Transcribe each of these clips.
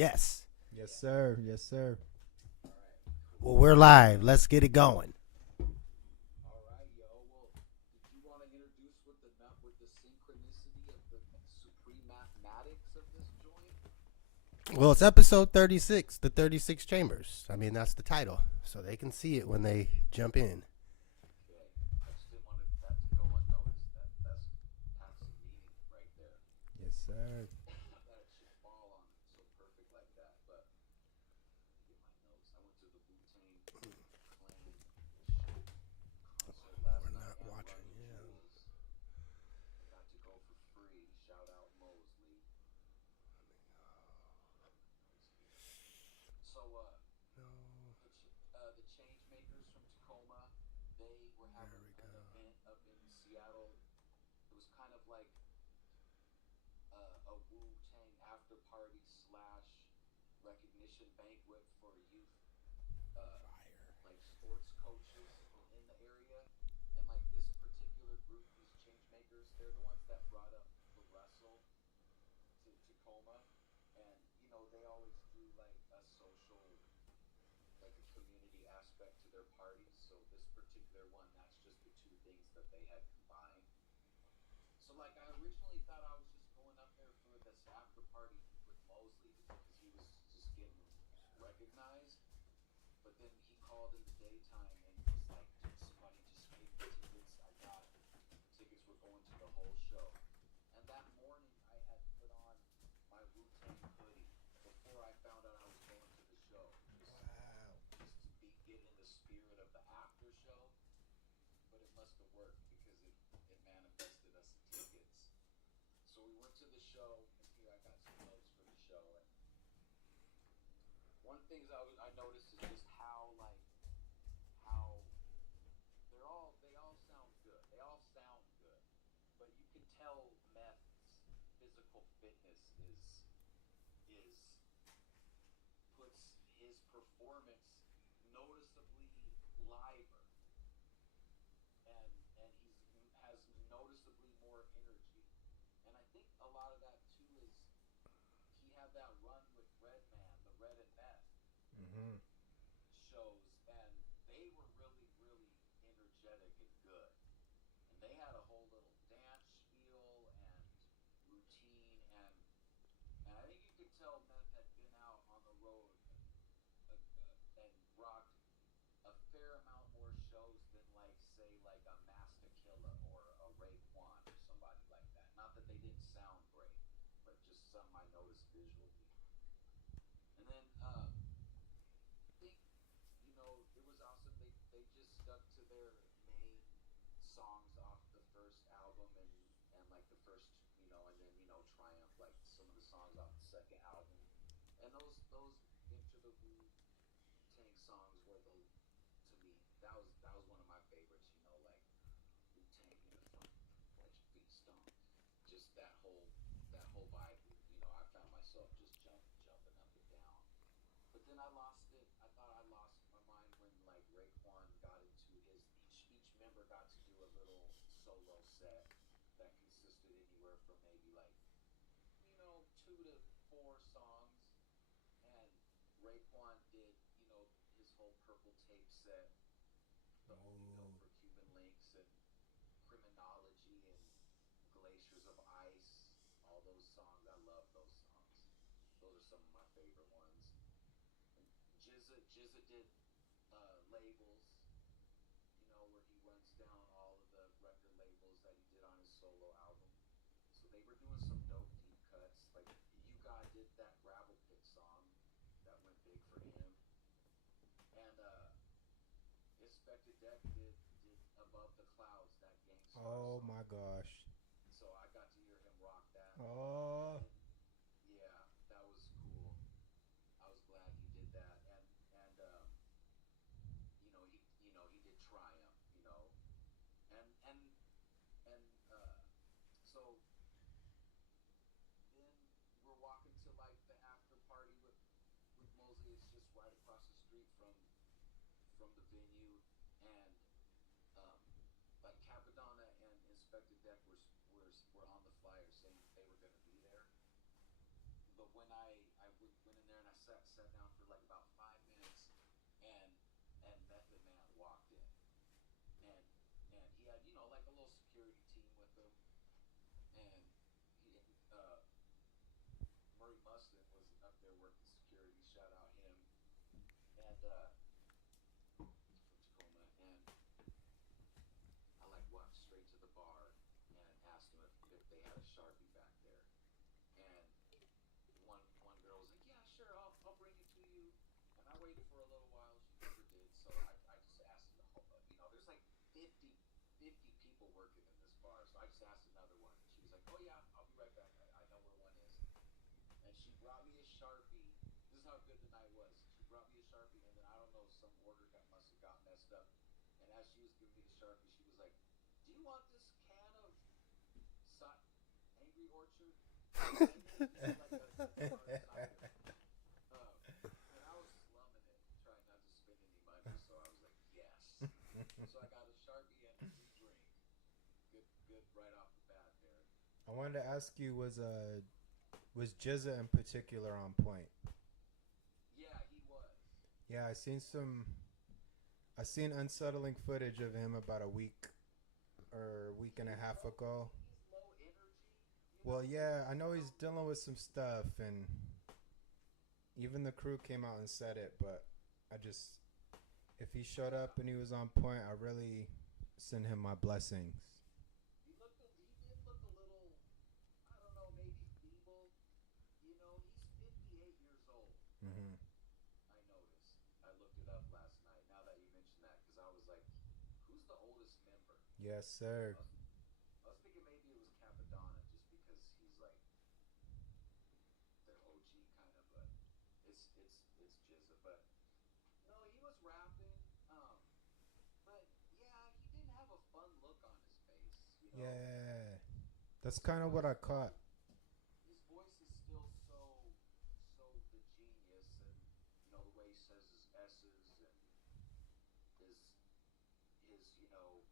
Yes. Yes, sir. Yes, sir. Well, we're live. Let's get it going. All right, yo. Well, did you want to introduce with the synchronicity of the supreme mathematics of this joint? Well, it's episode 36, the 36 Chambers. I mean, that's the title. So they can see it when they jump in. Okay, I just didn't want that to go unnoticed. That's have some meaning right there. Yes, sir. That it should fall on so perfect like that. But let me get my notes. I went to the Wu-Tang Clan concert last We're night. not And watching, Running yeah. Jewels. Got to go for free. Shout out Mosley. So, the change makers from Tacoma, they were having an event up in Seattle. It was kind of like a Wu-Tang after party / recognition banquet for youth, like sports coaches in the area. And like this particular group, these change makers, they're the ones that brought up the Russell to Tacoma. And they always do like a social, like a community aspect to their parties. So this particular one, that's just the two things that they had combined. So like I originally thought I was just going up there for this after party with Mosley because he was just getting recognized. But then he called in the daytime and was like, dude, somebody just gave me tickets. I got tickets. We're going to the whole show. And that morning I had put on my Wu-Tang hoodie before I found out I was going to the show. Just to get in the spirit of the after show. But it must have worked because it manifested us tickets. So we went to the show, and here I got some notes for the show. And one thing I noticed is just how they all sound good. They all sound good, but you can tell Meth's physical fitness puts his performance noticeably liver, and has noticeably more energy. And I think a lot of that too is he had that run with Redman, the Red and Meth shows, and they were really, really energetic and good. And they had a whole little dance spiel and routine, and I think you could tell Meth had been out on the road and rocked a fair amount more shows than like say like a Master Killa or a Raekwon or somebody like that. Not that they didn't sound great, but just something I noticed visually. And then I think it was awesome. They just stuck to their main songs off the first album and like the first and then Triumph, like some of the songs off the second album. And those Into the Wu Tang songs were to me that was one of my favorites. Like Wu Tang Uniform, like Beast on, just that whole vibe. I found myself just jumping up and down. But then I lost it. I thought I lost my mind when like Raekwon got into each member got to do a little solo set that consisted anywhere from maybe like 2 to 4 songs. And Raekwon did his whole Purple Tape set, the Only Pill for Cuban Links, and Criminology, and Glaciers of Ice. All those songs, I love those songs. Those are some of my favorite ones. And Jizza did labels, where he runs down all of the record labels that he did on his solo album. So they were doing some dope deep cuts. Like You God did that Gravel Pit song that went big for him. And Inspector Deck did Above the Clouds, that Gangstar Oh song. my gosh. So I got to hear him rock that. Oh. And yeah, that was cool. I was glad he did that. And he did Triumph, and so then we're walking to like the after party with Mosley. It's just right across the street from the venue, and like Capadonna and Inspector Deck were on the flyer saying they were going to be there. But when I went in there sat down for like about 5 minutes, and Method Man walked in, and he had, you know, like a little security team with him, and he Murray Mustin was up there working security. Shout out him, and from Tacoma, and I like walked straight to the bar and asked him if they had a Sharpie back there, and one girl was like, yeah, sure, I'll bring it to you. And I waited for a little while, she never did, so I just asked the whole, you know, there's like 50 people working in this bar, so I just asked another one. She was like, oh yeah, I'll be right back, I know where one is. And she brought me a Sharpie. This is how good the night was. She brought me a Sharpie, and then I don't know, some order must have got messed up. And as she was giving me the Sharpie, she was like, do you want this can of Angry Orchard? And I was slumming it, trying not to spend any money, so I was like, yes. So I got a Sharpie and a free drink. Good right off the bat there. I wanted to ask you, was Jizza in particular on point? Yeah, he was. Yeah, I seen unsettling footage of him about a week or week and a half ago. He's low energy. Well, yeah, I know he's dealing with some stuff, and even the crew came out and said it, but if he showed up and he was on point, I really send him my blessings. He did look a little, I don't know, maybe feeble. You know, he's 58 years old. Mm-hmm. I noticed. I looked it up last night, now that you mentioned that, because I was like, who's the oldest member? Yes, sir. I was thinking maybe it was Capadonna, just because he's like their OG kind of, but it's Jizza. But no, he was rapping. But yeah, he didn't have a fun look on his face. You know? Yeah, that's kind of what I caught. His voice is still so the genius, and you know the way he says his S's, and his you know,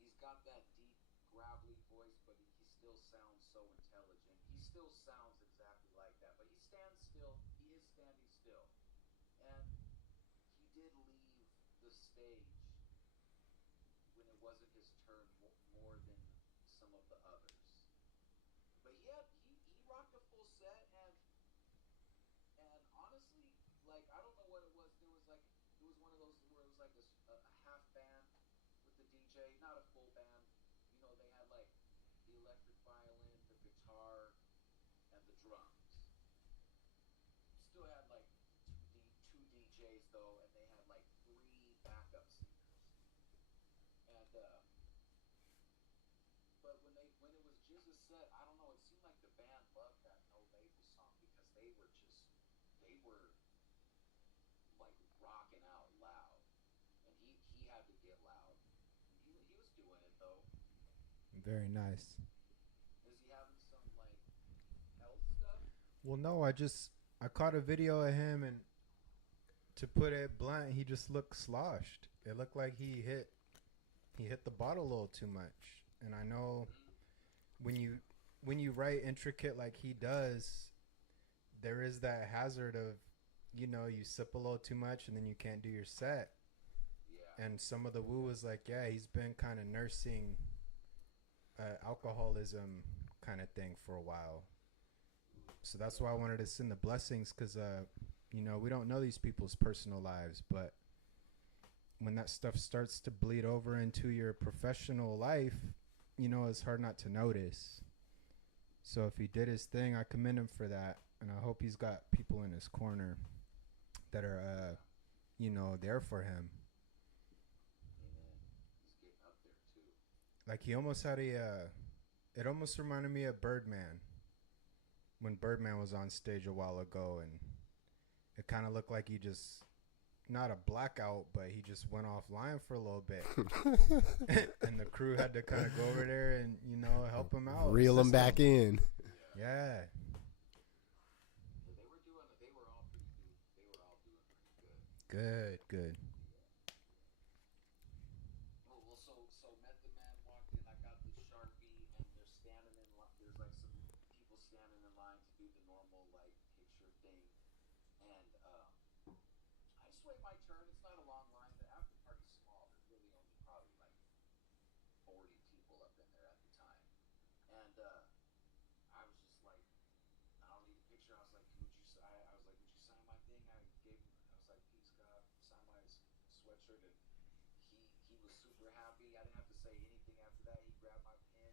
he's got that deep gravelly voice, but he still sounds so intelligent. He still sounds exactly like that, but he stands still. He is standing still, and he did leave the stage when it wasn't his turn more than some of the others. But he rocked a full set, and honestly, like, I don't know what it was. It was one of those where it was like a half band with the DJ, not a full band. You know, they had like the electric violin, the guitar, and the drums. Still had like two DJs though, and they had like 3 backup singers. And but when it was Jizza's set, I don't know, it seemed like the band loved that No Label song, because they were like rocking out loud, and he had to get loud. He was doing it though. Very nice. Is he having some like health stuff? Well, no, I caught a video of him, and to put it blunt, he just looked sloshed. It looked like he hit the bottle a little too much. And I know when you write intricate like he does, there is that hazard of, you know, you sip a little too much and then you can't do your set. Yeah. And some of the Wu was like, yeah, he's been kind of nursing alcoholism kind of thing for a while. So that's why I wanted to send the blessings, because you know, we don't know these people's personal lives, but when that stuff starts to bleed over into your professional life, you know, it's hard not to notice. So if he did his thing, I commend him for that, and I hope he's got people in his corner that are you know, there for him. Amen. He's getting up there too. Like, he almost had it almost reminded me of Birdman, when Birdman was on stage a while ago, and it kind of looked like he just, not a blackout, but he just went offline for a little bit. And the crew had to kind of go over there and, you know, help him out. Reel him back in. Yeah. They were all doing pretty good. Good. Well, so Method Man walked in. I got the Sharpie, and they're standing in line. There's like some people standing in line to do the normal like picture thing, wait my turn. It's not a long line. The after party's small. There's really only probably like 40 people up in there at the time. And I was just like, I'll need a picture. I was like, would you? I was like, would you sign my thing? I was like, Pete's gonna sign my sweatshirt, and he was super happy. I didn't have to say anything after that. He grabbed my pen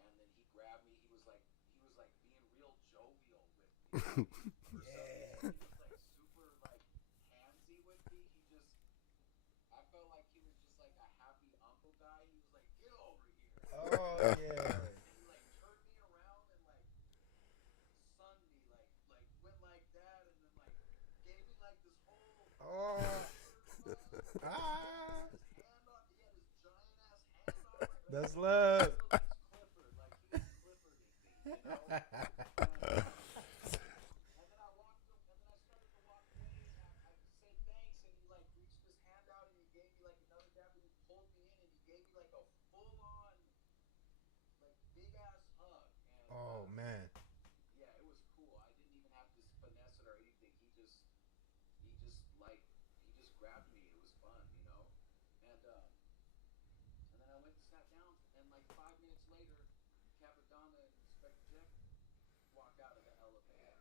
and then he grabbed me. He was like being real jovial with me. For some reason, he was like super like handsy with me. I felt like he was just like a happy uncle guy. He was like, get over here. Oh yeah. And he like turned me around and like sunned me, like went like that, and then like gave me like this whole Oh. Ah. his hand on. He had his giant ass hand on my leg. That's love. Like Clifford, like he was Cliffording me, you know. And then I walked him, and then I started to walk away, and I said thanks, and he like reached his hand out and he gave me like another dab, and he pulled me in and he gave me like a full on like big ass hug. And Oh man. yeah, it was cool. I didn't even have to finesse it or anything. He just grabbed me. It was fun, you know. And then I went and sat down, and like 5 minutes later, Capadonna and Inspector Jeff walk out of the elevator,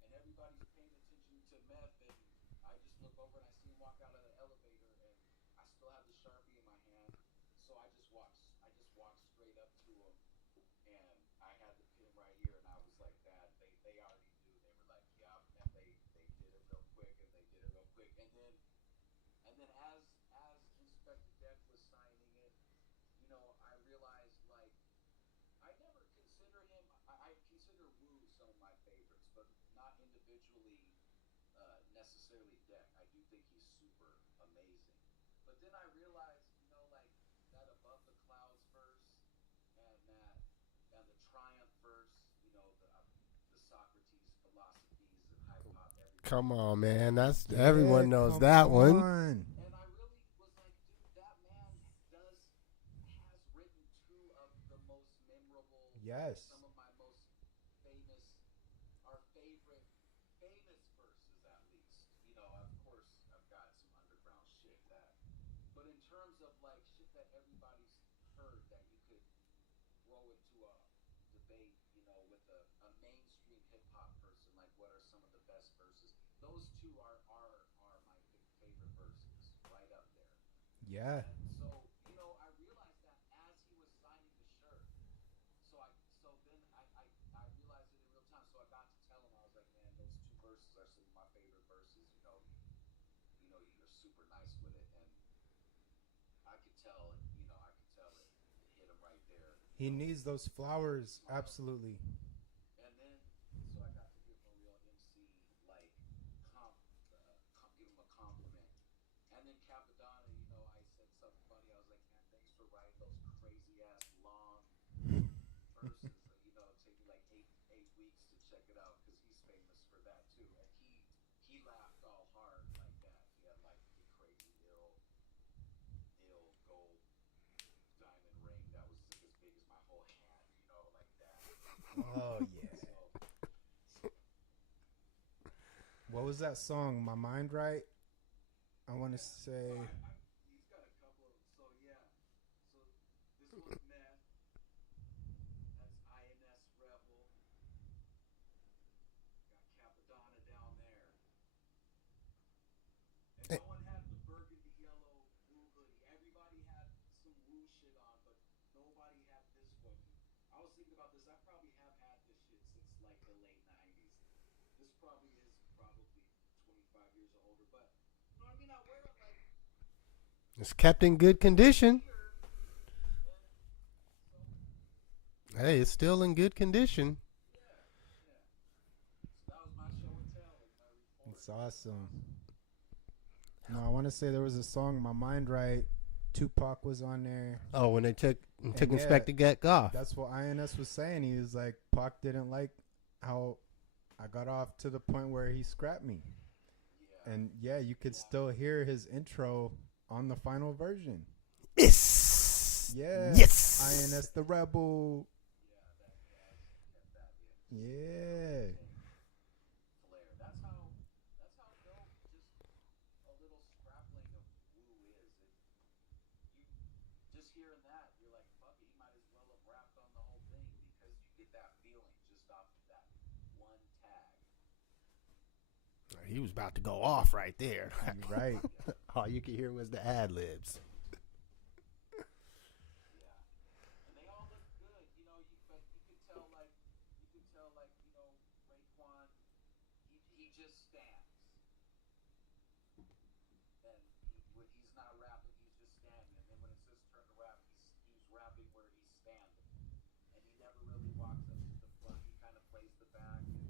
and everybody's paying attention to Meth, and I just look over and I see him walk out of the elevator, and I still have the Sharpie in my hand, so I just walked straight up to him, and I had the pin right here, and I was like that. They already knew. They were like, yeah, and they did it real quick, and they did it real quick, and then as Inspector Deck was signing it, you know, I realized like I never consider him. I consider Wu some of my favorites, but not individually necessarily Deck. I do think he's super amazing. But then I realized, you know, like that Above the Clouds verse and the Triumph verse, you know, the Socrates philosophies of hip hop. Come on, man. That's Yeah, everyone knows come that one. on. And I really was like, dude, that man has written two of the most memorable, Yes. some of my most famous, our favorite famous verses at least. You know, of course, I've got some underground shit but in terms of like shit that everybody's heard that you could throw into a debate, you know, with a mainstream hip hop person, like what are some of the best verses? Those two are my favorite verses, right up there. Yeah. And so, you know, I realized that as he was signing the shirt. So then I realized it in real time. So I got to tell him, I was like, man, those two verses are some of my favorite verses. You know, you're super nice with it, and I could tell it. You know, I could tell it hit him right there. He needs those flowers. Absolutely. And then, so I got to give him a real MC, like, give him a compliment. And then Capadonna, you know, I said something funny. I was like, man, thanks for writing those crazy ass long verses. You know, it took me like eight weeks to check it out because he's famous for that too. And he laughed all hard like that. He had like the crazy ill gold diamond ring that was like as big as my whole hand, you know, like that. Oh yeah. What was that song? My Mind Right? I want to say. He's got a couple of. So yeah. So this was Meth. That's INS Rebel. Got Capadonna down there. And no one had the burgundy yellow Wu hoodie. Everybody had some Wu shit on, but nobody had this one. I was thinking about this. I probably have had this shit since like the late 90s. This probably is 25 years or older, but you know what I mean? I wear it like It's kept in good condition. here. Hey, it's still in good condition. Yeah. So that was my show and tell. My report. It's awesome. No, I want to say there was a song, My Mind Right. Tupac was on there. Oh, when they took yeah, Inspector Get off. That's what INS was saying. He was like, Pac didn't like how I got off to the point where he scrapped me. Yeah. And yeah, you could still hear his intro on the final version. Yes. Yeah. Yes. INS the Rebel. Yeah, Yeah. Flair. That's how dope. Just hearing that, you're like, fuck it, he might as well have rapped on the whole thing because you get that feeling just off of that one tag. He was about to go off right there. You're right. All you could hear was the ad libs. Yeah, and they all look good, you know. But you could tell, like, you know, Raekwon, he just stands, and when he's not rapping, he's just standing. And then when it's his turn to rap, he's rapping where he's standing, and he never really walks up to the front. He kind of plays the back, and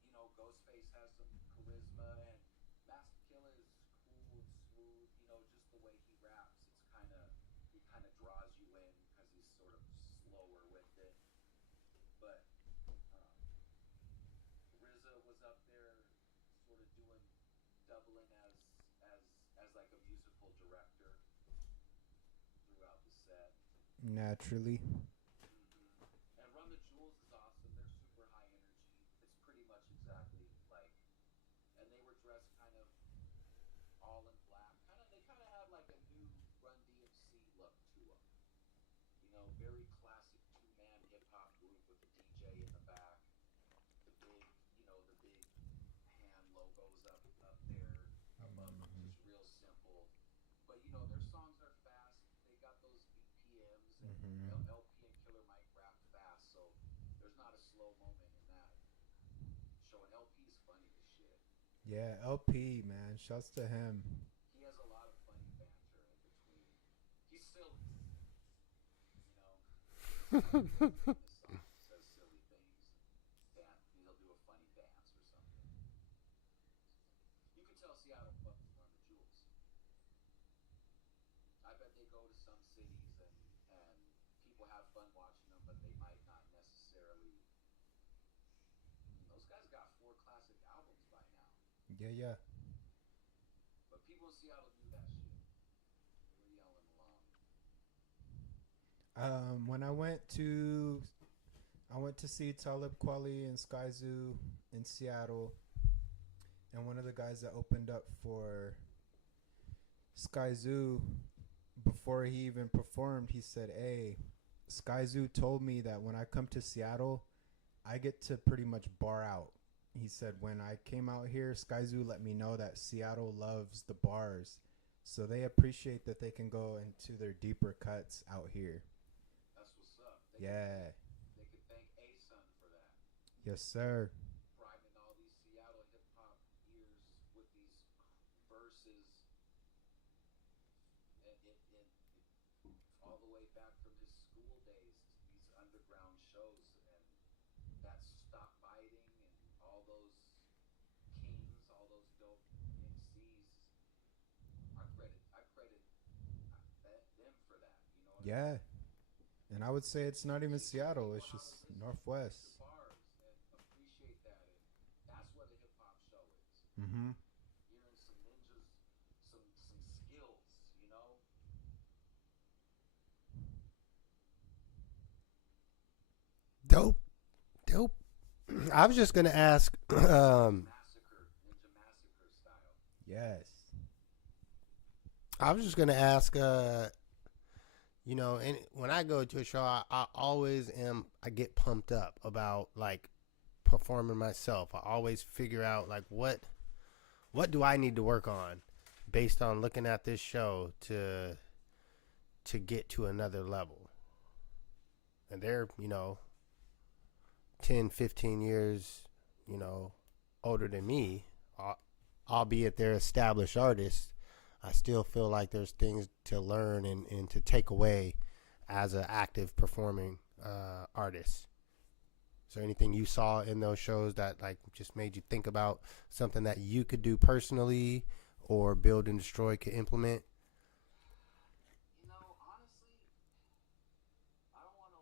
you know, Ghostface has some charisma, and Master Killer is cool and smooth. You know, just the way he raps, he kind of draws you in because he's sort of slower with it. But RZA was up there, sort of doubling as like a musical director throughout the set. Naturally. And Run the Jewels is awesome. They're super high energy. It's pretty much exactly like, and they were dressed kind of all in black. They kind of had like a new Run DMC look to them. You know, very classic two-man hip hop group with the DJ in the back. The big, you know, the big hand logos up there above them, just real simple. But you know, their songs are fast. They got those BPMs, and LP and Killer Mike rap fast, so there's not a slow moment in that show. And LP's funny as shit. Yeah, LP, man. Shouts to him. He has a lot of funny banter in between. He's silly, you know. The song says silly things. He'll do a funny dance or something. You can tell Seattle fucks Run the Jewels. I bet they go to some cities and people have fun watching them, but they might not necessarily. Those guys got 4 classic albums by now. Yeah. But people in Seattle do that shit. They were yelling along. When I went to see Talib Kweli and Sky Zoo in Seattle, and one of the guys that opened up for Sky Zoo, before he even performed, he said, "Hey, Sky Zoo told me that when I come to Seattle, I get to pretty much bar out." He said, "When I came out here, Sky Zoo let me know that Seattle loves the bars, so they appreciate that they can go into their deeper cuts out here." That's what's up. They could thank A-Sun for that. Yes, sir. Priming all these Seattle hip-hop ears with these verses and all the way back from his school days, these underground shows, and that Stop Biting and all those kings, all those dope MCs. I credit them for that, you know what I mean? And I would say it's not even Seattle, it's just Northwest. Bars and appreciate that, and that's what a hip hop show is. Mm-hmm. Hearing some ninjas, some skills, you know. Dope. I was just gonna ask. Ninja massacre style. Yes. I was just gonna ask. You know, and when I go to a show, I always I get pumped up about like performing myself. I always figure out like what do I need to work on based on looking at this show to get to another level. And they're, you know, 10, 15 years, you know, older than me, albeit they're established artists. I still feel like there's things to learn and to take away as an active performing artist. Is there anything you saw in those shows that like just made you think about something that you could do personally or Build and Destroy could implement? You know, honestly, I don't want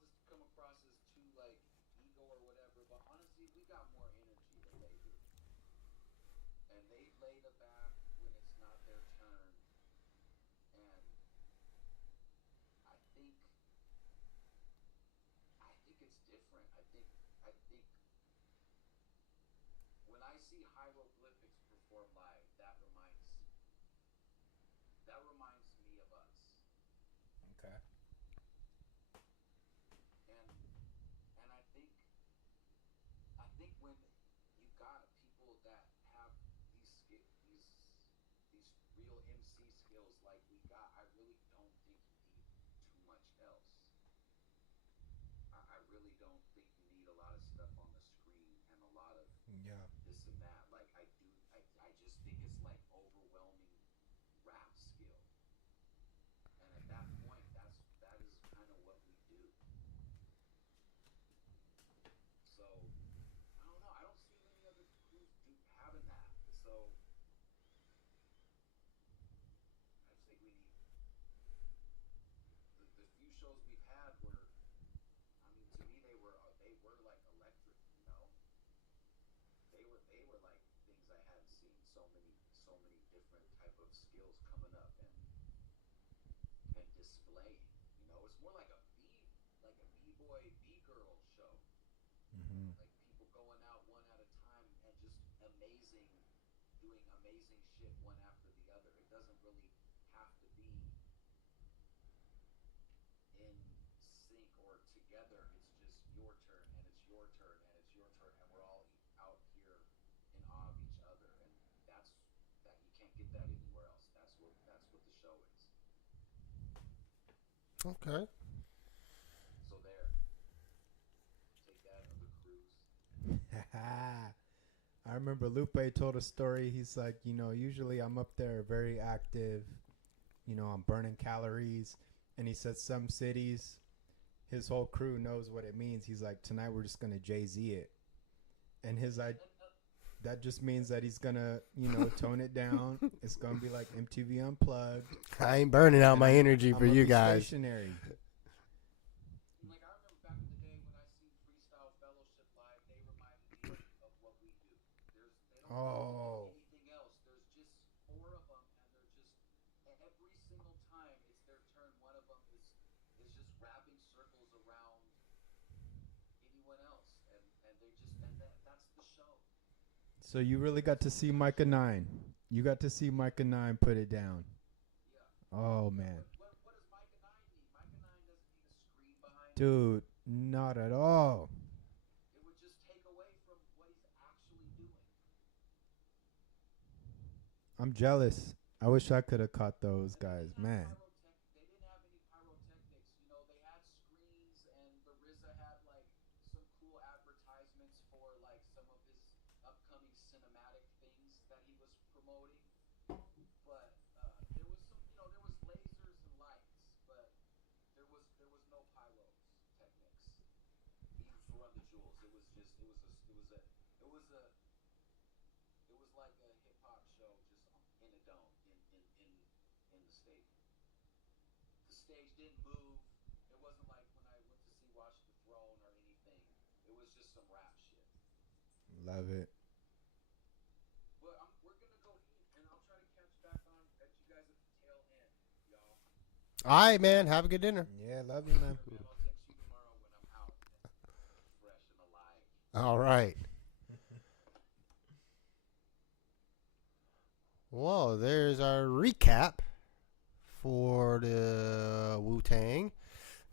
this to come across as too like ego or whatever, but honestly, we got more energy than they do. And they lay the back when it's not their turn. And I think it's different. I think when I see Hieroglyphics perform live, that reminds really don't think you need a lot of stuff on the screen and a lot of Yeah. this and that. Like I just think it's like overwhelming rap skill. And at that point, that is kind of what we do. So I don't know. I don't see many other crews having that. So I just think we need the few shows we've had were. I mean, to me, they were like electric. You know, they were like things I hadn't seen. So many different type of skills coming up and displaying. You know, it's more like a b-boy b-girl show. Mm-hmm. Like people going out one at a time and just doing amazing shit one after the other. It doesn't really have to be in sync or together. It's just your turn and it's your turn and it's your turn, and we're all out here in awe of each other. And that you can't get that anywhere else. That's what the show is. Okay. So there, take that, other crews. I remember Lupe told a story. He's like, usually I'm up there very active, I'm burning calories. And he said some cities, his whole crew knows what it means. He's like, tonight we're just going to Jay-Z it. And that just means that he's going to, tone it down. It's going to be like MTV Unplugged. I ain't burning out my energy for you guys. Stationary. Like I remember back in the day when I seen Freestyle Fellowship live, they reminded me of what we do. They don't do anything else. There's just four of them, and they're just every single time it's their turn. One of them is just wrapping circles around anyone else, and that's the show. So you really got to see Micah 9. You got to see Micah 9 put it down. Yeah. Oh, man. What does Micah 9 need? Micah 9 doesn't need a screen behind him. Dude, not at all. It would just take away from what he's actually doing. I'm jealous. I wish I could have caught those guys, man. They didn't have any pyrotechnics. You know, they had screens, and the RZA had like some cool advertisements for like some of his upcoming cinematic things that he was promoting. But there was some, there was lasers and lights, but there was no pyrotechnics. Even for Run the Jewels, it was like a hip hop show just in a dome in the stadium. The stage didn't move. It wasn't like when I went to see Watch the Throne or anything. It was just some rap shit. Love it. Well, we're gonna go eat, and I'll try to catch back on at you guys at the tail end, y'all. All right, man. Have a good dinner. Yeah, love you, man. Man, I'll text you tomorrow when I'm out and fresh and alive. All right. Well, there's our recap for the Wu-Tang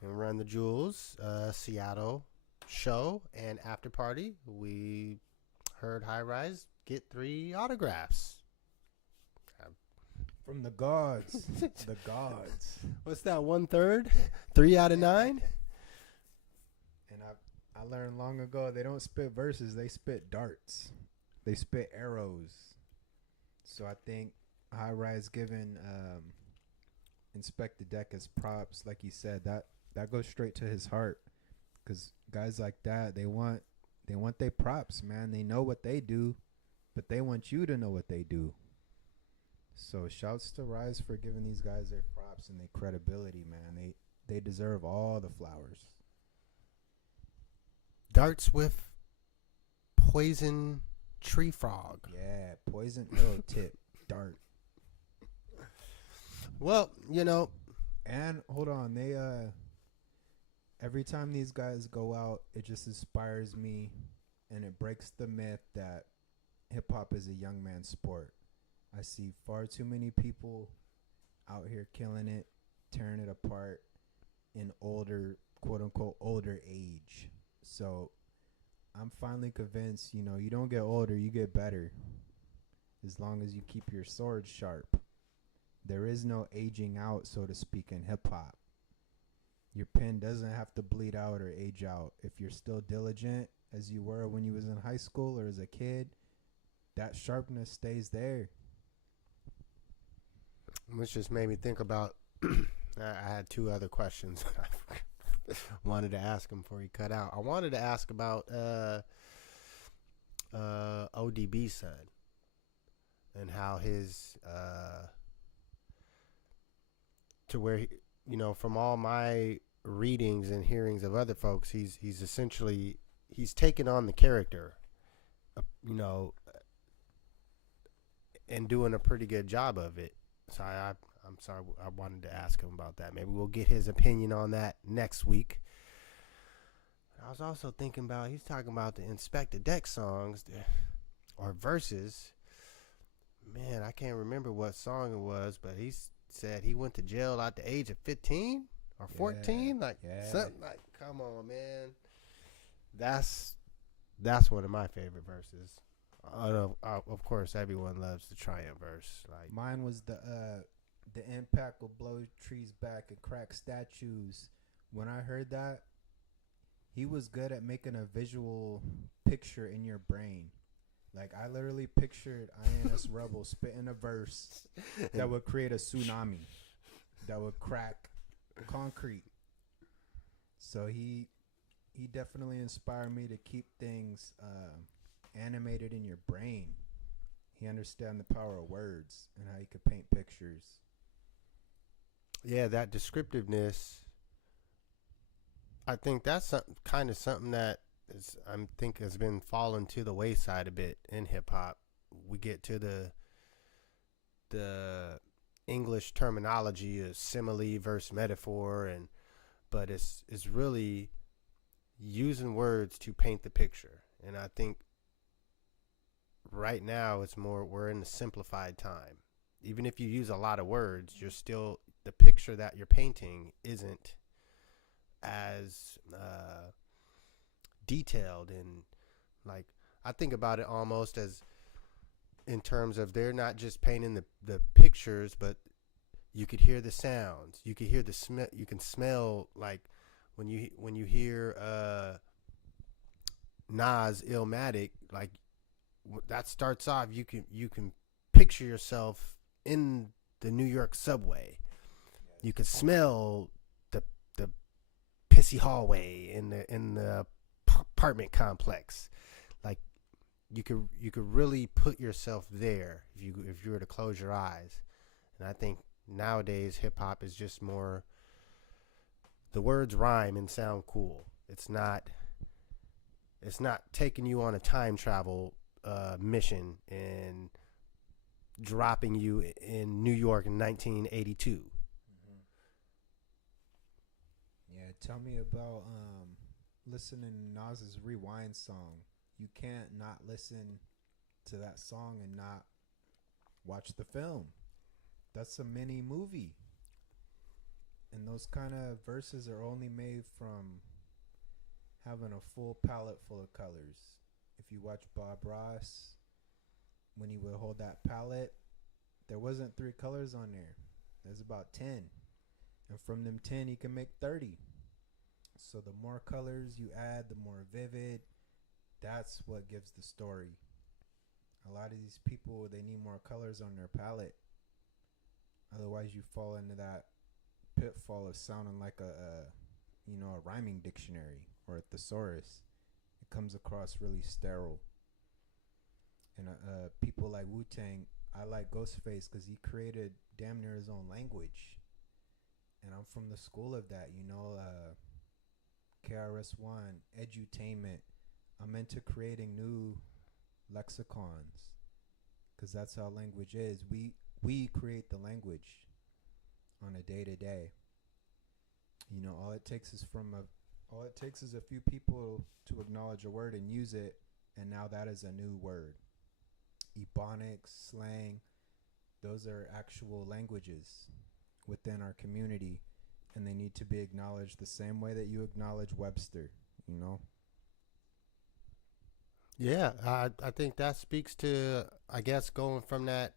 and Run the Jewels, Seattle show and after party. We heard HighRize get 3 autographs. From the gods. The gods. What's that, 1/3? 3 out of 9? And I learned long ago they don't spit verses, they spit darts. They spit arrows. So I think HighRize giving Inspect the Deck as props, like he said, that goes straight to his heart. Because guys like that, they want their props, man. They know what they do, but they want you to know what they do. So shouts to Rise for giving these guys their props and their credibility, man. They deserve all the flowers. Darts with poison tree frog. Yeah, poison arrow tip dart. Well, And hold on, they every time these guys go out, it just inspires me, and it breaks the myth that hip hop is a young man's sport. I see far too many people out here killing it, tearing it apart in older, quote unquote, older age. So I'm finally convinced, you don't get older, you get better. As long as you keep your sword sharp. There is no aging out, so to speak, in hip hop. Your pen doesn't have to bleed out or age out. If you're still diligent as you were when you was in high school or as a kid, that sharpness stays there. Which just made me think about. I had two other questions I wanted to ask him before he cut out. I wanted to ask about ODB's son and how his to where he, from all my readings and hearings of other folks, he's essentially he's taken on the character, and doing a pretty good job of it. So I'm sorry, I wanted to ask him about that. Maybe we'll get his opinion on that next week. I was also thinking about, he's talking about the Inspector Deck songs or verses. Man, I can't remember what song it was, but he said he went to jail at the age of 15 or 14. Something like, come on, man. That's one of my favorite verses. Of course, everyone loves the Triumph verse. Like mine was the impact will blow trees back and crack statues. When I heard that, he was good at making a visual picture in your brain. Like I literally pictured INS Rebel spitting a verse that would create a tsunami, that would crack concrete. So he definitely inspired me to keep things animated in your brain. He understand the power of words and how you could paint pictures. Yeah, that descriptiveness. I think that's something that has been falling to the wayside a bit in hip hop. We get to the English terminology of simile versus metaphor, but it's really using words to paint the picture. And I think right now we're in a simplified time. Even if you use a lot of words, you're still, the picture that you're painting isn't as detailed. And like, I think about it almost as in terms of they're not just painting the pictures, but you could hear the sounds, you could hear the smell, you can smell, like when you hear Nas Illmatic, like that starts off, you can picture yourself in the New York subway. You could smell the pissy hallway in the apartment complex. Like you could really put yourself there if you were to close your eyes. And I think nowadays hip hop is just more, the words rhyme and sound cool. It's not taking you on a time travel mission and dropping you in New York in 1982. Mm-hmm. Yeah, tell me about listening to Nas's Rewind song. You can't not listen to that song and not watch the film. That's a mini movie. And those kind of verses are only made from having a full palette full of colors. If you watch Bob Ross, when he would hold that palette, there wasn't 3 colors on there. There's about 10. And from them 10, he can make 30. So the more colors you add, the more vivid. That's what gives the story. A lot of these people, they need more colors on their palette. Otherwise, you fall into that pitfall of sounding like a rhyming dictionary or a thesaurus. It comes across really sterile. And people like Wu-Tang, I like Ghostface because he created damn near his own language. And I'm from the school of that, KRS-One, edutainment. I'm into creating new lexicons because that's how language is. We create the language on a day-to-day. All it takes is a few people to acknowledge a word and use it, and now that is a new word. Ebonics, slang, those are actual languages within our community, and they need to be acknowledged the same way that you acknowledge Webster, Yeah, I think that speaks to, I guess, going from that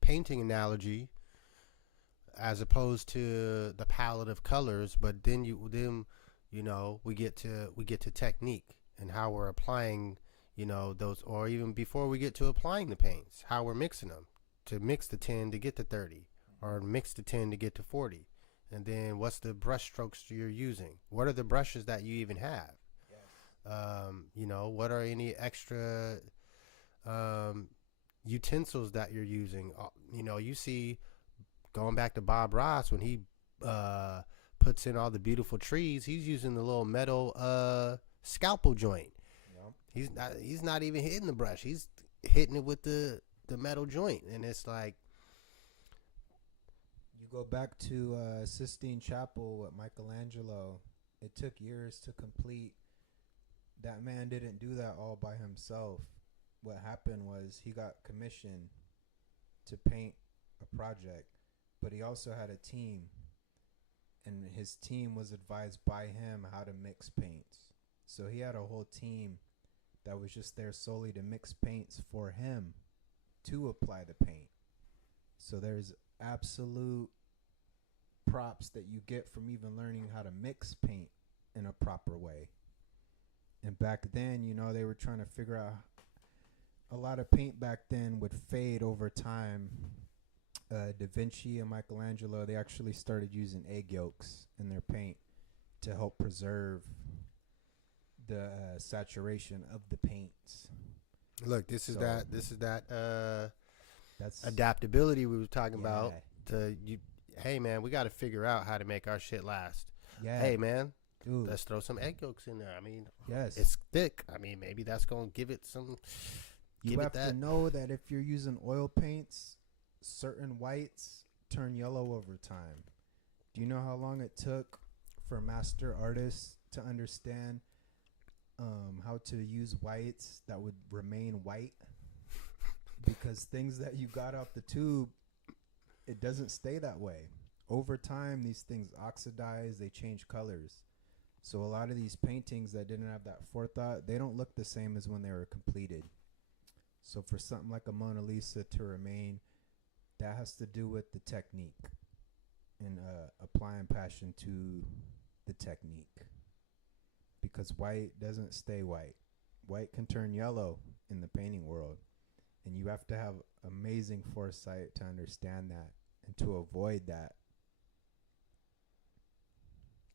painting analogy, as opposed to the palette of colors. But then we get to technique and how we're applying, those, or even before we get to applying the paints, how we're mixing them, to mix the 10 to get to 30, or mix the 10 to get to 40. And then what's the brush strokes you're using? What are the brushes that you even have? What are any extra utensils that you're using? You see, going back to Bob Ross, when he puts in all the beautiful trees, he's using the little metal scalpel joint. Yep. He's not even hitting the brush. He's hitting it with the metal joint, and it's like, you go back to Sistine Chapel with Michelangelo. It took years to complete. That man didn't do that all by himself. What happened was he got commissioned to paint a project, but he also had a team, and his team was advised by him how to mix paints. So he had a whole team that was just there solely to mix paints for him to apply the paint. So there's absolute props that you get from even learning how to mix paint in a proper way. And back then, they were trying to figure out, a lot of paint back then would fade over time. Da Vinci and Michelangelo, they actually started using egg yolks in their paint to help preserve the saturation of the paints. Look, this is that that's adaptability we were talking about. Hey man, we got to figure out how to make our shit last. Yeah. Hey man, dude, let's throw some egg yolks in there. I mean, yes, it's thick. I mean, maybe that's gonna give it some. You have to know that if you're using oil paints, certain whites turn yellow over time. Do you know how long it took for master artists to understand how to use whites that would remain white? Because things that you got out the tube, it doesn't stay that way. Over time, these things oxidize, they change colors. So a lot of these paintings that didn't have that forethought, they don't look the same as when they were completed. So for something like a Mona Lisa to remain, that has to do with the technique and applying passion to the technique. Because white doesn't stay white. White can turn yellow in the painting world. And you have to have amazing foresight to understand that and to avoid that.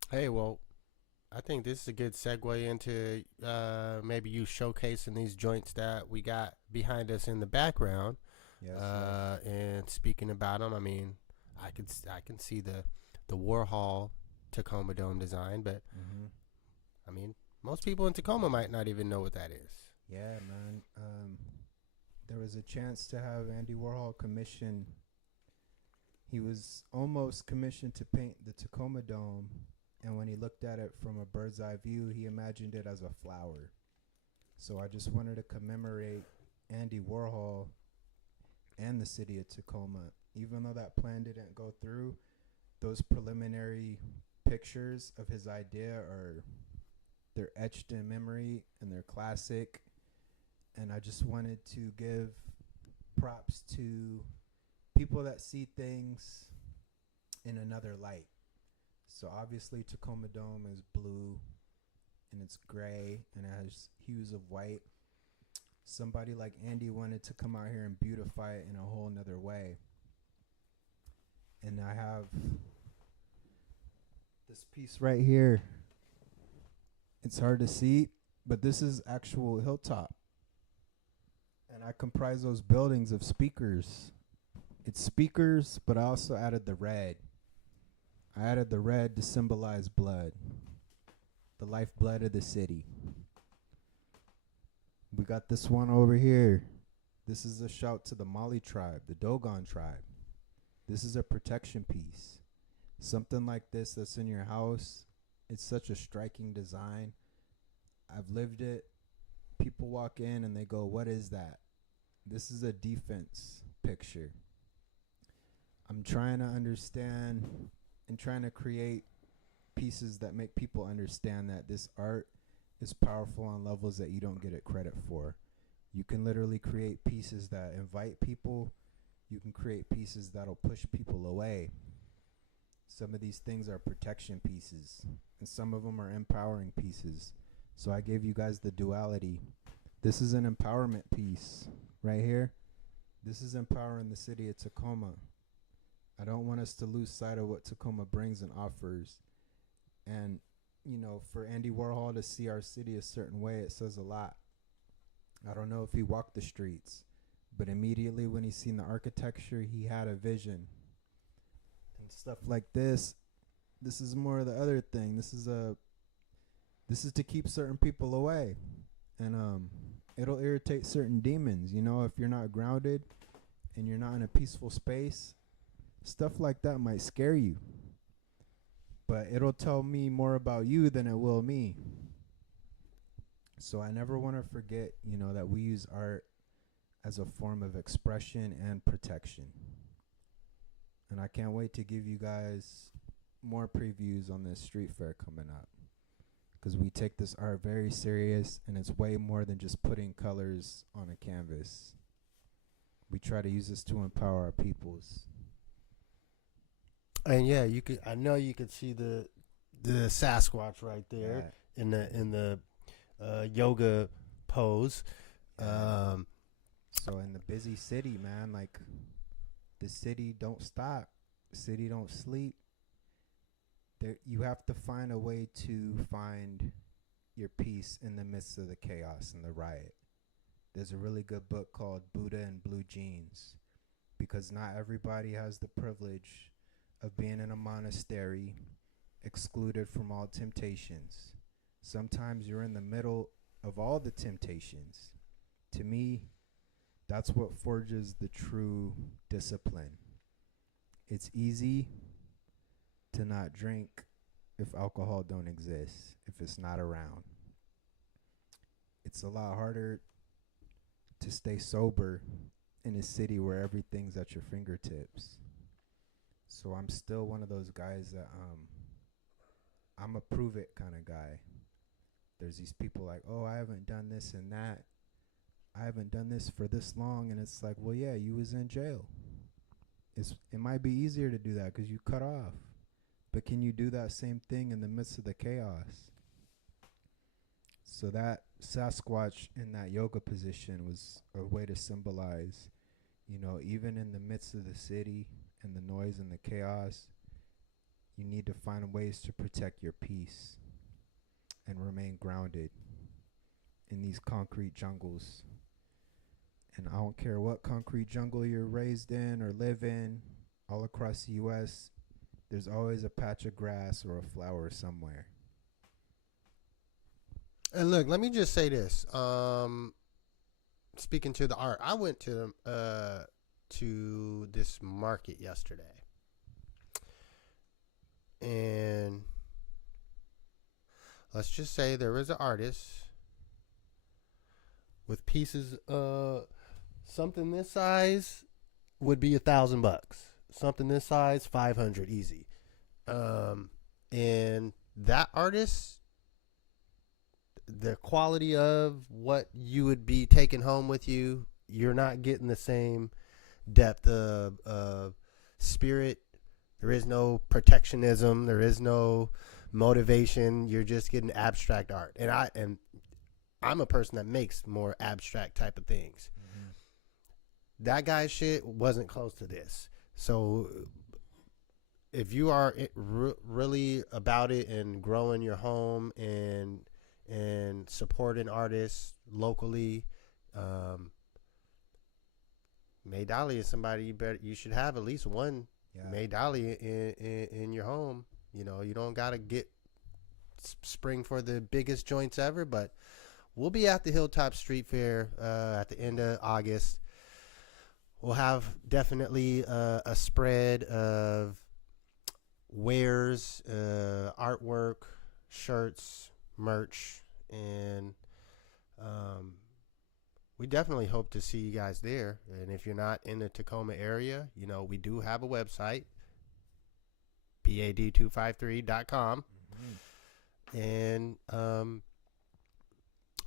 Hey, well, I think this is a good segue into maybe you showcasing these joints that we got behind us in the background. Yes. And speaking about them, I mean, I can see the Warhol Tacoma Dome design, but I mean, most people in Tacoma might not even know what that is. Yeah, man. There was a chance to have Andy Warhol commission. He was almost commissioned to paint the Tacoma Dome, and when he looked at it from a bird's eye view, he imagined it as a flower. So I just wanted to commemorate Andy Warhol and the city of Tacoma. Even though that plan didn't go through, those preliminary pictures of his idea they're etched in memory and they're classic. And I just wanted to give props to people that see things in another light. So obviously Tacoma Dome is blue and it's gray and it has hues of white. Somebody like Andy wanted to come out here and beautify it in a whole nother way. And I have this piece right here. It's hard to see, but this is actual hilltop. And I comprise those buildings of speakers. It's speakers, but I also added the red. I added the red to symbolize blood, the lifeblood of the city. We got this one over here. This is a shout to the Mali tribe, the Dogon tribe. This is a protection piece. Something like this that's in your house. It's such a striking design. I've lived it. People walk in and they go, "What is that?" This is a defense picture. I'm trying to understand and trying to create pieces that make people understand that this art is powerful on levels that you don't get it credit for. You can literally create pieces that invite people. You can create pieces that'll push people away. Some of these things are protection pieces, and some of them are empowering pieces. So I gave you guys the duality. This is an empowerment piece right here. This is empowering the city of Tacoma. I don't want us to lose sight of what Tacoma brings and offers. And, you know, for Andy Warhol to see our city a certain way, it says a lot. I don't know if he walked the streets, but immediately when he seen the architecture, he had a vision. And stuff like this is more of the other thing. This is to keep certain people away. And it'll irritate certain demons, you know, if you're not grounded and you're not in a peaceful space. Stuff like that might scare you, but it'll tell me more about you than it will me. So I never want to forget, you know, that we use art as a form of expression and protection. And I can't wait to give you guys more previews on this street fair coming up, because we take this art very serious, and it's way more than just putting colors on a canvas. We try to use this to empower our peoples. And yeah, you could. I know you could see the Sasquatch right there in the yoga pose. So in the busy city, man, like the city don't stop, the city don't sleep. There, you have to find a way to find your peace in the midst of the chaos and the riot. There's a really good book called Buddha in Blue Jeans, because not everybody has the privilege of being in a monastery, excluded from all temptations. Sometimes you're in the middle of all the temptations. To me, that's what forges the true discipline. It's easy to not drink if alcohol don't exist, if it's not around. It's a lot harder to stay sober in a city where everything's at your fingertips. So I'm still one of those guys that I'm a prove it kind of guy. There's these people like, oh, I haven't done this and that. I haven't done this for this long. And it's like, well, yeah, you was in jail. It might be easier to do that because you cut off. But can you do that same thing in the midst of the chaos? So that Sasquatch in that yoga position was a way to symbolize, you know, even in the midst of the city and the noise and the chaos, you need to find ways to protect your peace and remain grounded in these concrete jungles. And I don't care what concrete jungle you're raised in or live in, all across the U.S., there's always a patch of grass or a flower somewhere. And look, let me just say this. Speaking to the art, I went to this market yesterday, and let's just say there was an artist with pieces. Something this size would be $1,000. Something this size, 500 easy. And that artist, the quality of what you would be taking home with you, you're not getting the same depth of spirit. There is no protectionism. There is no motivation. You're just getting abstract art. And I'm a person that makes more abstract type of things. Mm-hmm. That guy's shit wasn't close to this. So if you are really about it and growing your home and supporting artists locally, Mae Dolly is somebody you should have at least one Mae Dolly in your home. You know, you don't gotta spring for the biggest joints ever, but we'll be at the Hilltop Street Fair at the end of August. We'll have definitely a spread of wares, artwork, shirts, merch, and we definitely hope to see you guys there. And if you're not in the Tacoma area, you know, we do have a website, BAD253.com. Mm-hmm. And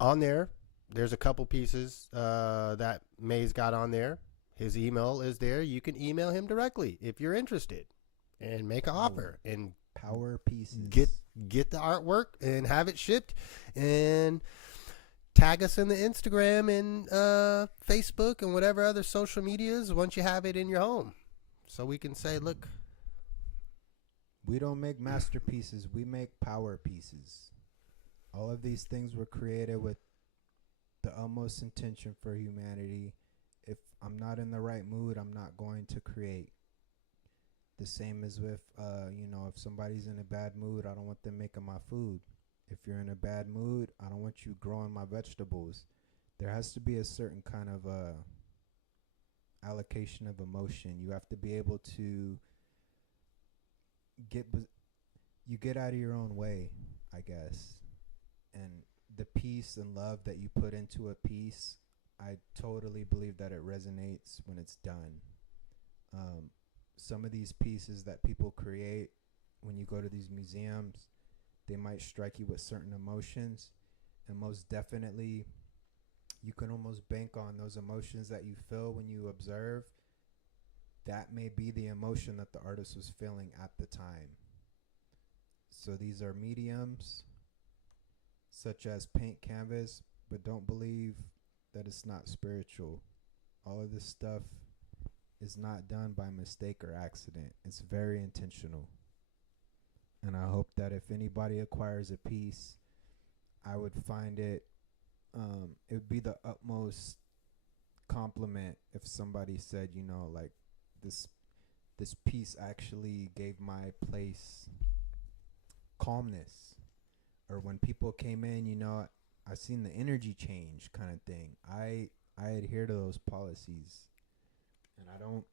on there's a couple pieces that Mae's got on there. His email is there. You can email him directly if you're interested. and make an offer and Power pieces. Get the artwork and have it shipped, and tag us in the Instagram and Facebook and whatever other social medias once you have it in your home, so we can say, look, we don't make masterpieces, we make power pieces. All of these things were created with the utmost intention for humanity. If I'm not in the right mood, I'm not going to create. The same as with, if somebody's in a bad mood, I don't want them making my food. If you're in a bad mood, I don't want you growing my vegetables. There has to be a certain kind of allocation of emotion. You have to be able to get out of your own way, I guess. And the peace and love that you put into a piece, I totally believe that it resonates when it's done. Some of these pieces that people create, when you go to these museums, they might strike you with certain emotions, and most definitely you can almost bank on those emotions that you feel when you observe. That may be the emotion that the artist was feeling at the time. So these are mediums such as paint, canvas, but don't believe that it's not spiritual. All of this stuff is not done by mistake or accident. It's very intentional. And I hope that if anybody acquires a piece, I would find it would be the utmost compliment if somebody said, like, this piece actually gave my place calmness. Or when people came in, I seen the energy change kind of thing. I adhere to those policies, and I don't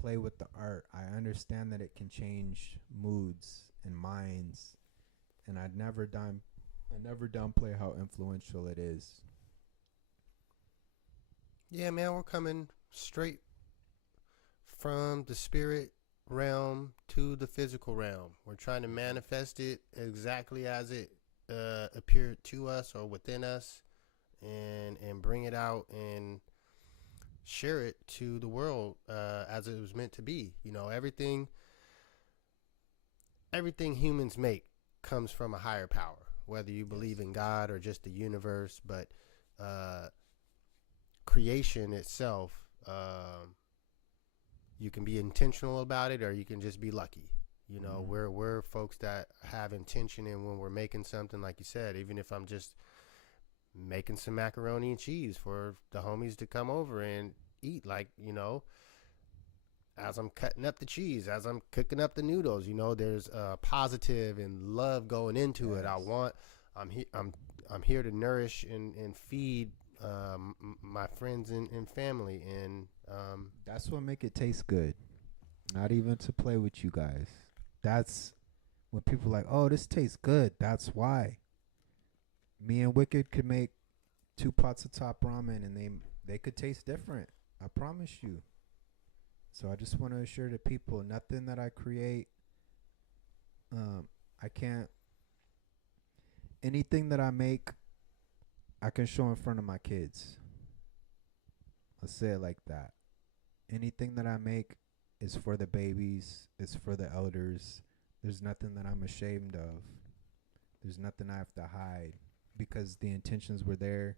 play with the art. I understand that it can change moods and minds, and I never downplay how influential it is. Yeah, man, we're coming straight from the spirit realm to the physical realm. We're trying to manifest it exactly as it appeared to us or within us, and bring it out and share it to the world as it was meant to be. Everything humans make comes from a higher power, whether you believe in God or just the universe. But creation itself, you can be intentional about it, or you can just be lucky. We're folks that have intention, and when we're making something, like you said, even if I'm just making some macaroni and cheese for the homies to come over and eat, as I'm cutting up the cheese, as I'm cooking up the noodles, there's positive and love going into it. I'm here to nourish and feed my friends and family, and that's what make it taste good. Not even to play with you guys. That's when people are like, oh, this tastes good. That's why. Mae and Whikid could make 2 pots of top ramen, and they could taste different. I promise you. So I just want to assure the people, nothing that I create, anything that I make, I can show in front of my kids. I'll say it like that. Anything that I make is for the babies. It's for the elders. There's nothing that I'm ashamed of. There's nothing I have to hide, because the intentions were there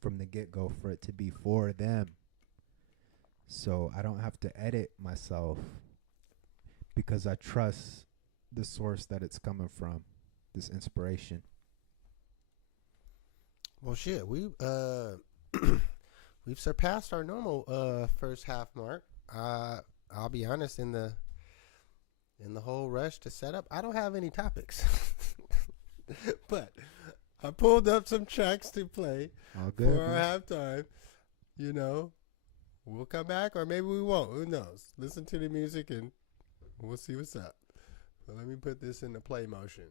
from the get-go for it to be for them. So I don't have to edit myself, because I trust the source that it's coming from, this inspiration. Well, shit, we've surpassed our normal first half mark. I'll be honest, in the whole rush to set up, I don't have any topics. But I pulled up some tracks to play for our halftime. We'll come back, or maybe we won't. Who knows? Listen to the music and we'll see what's up. So let me put this into play motion.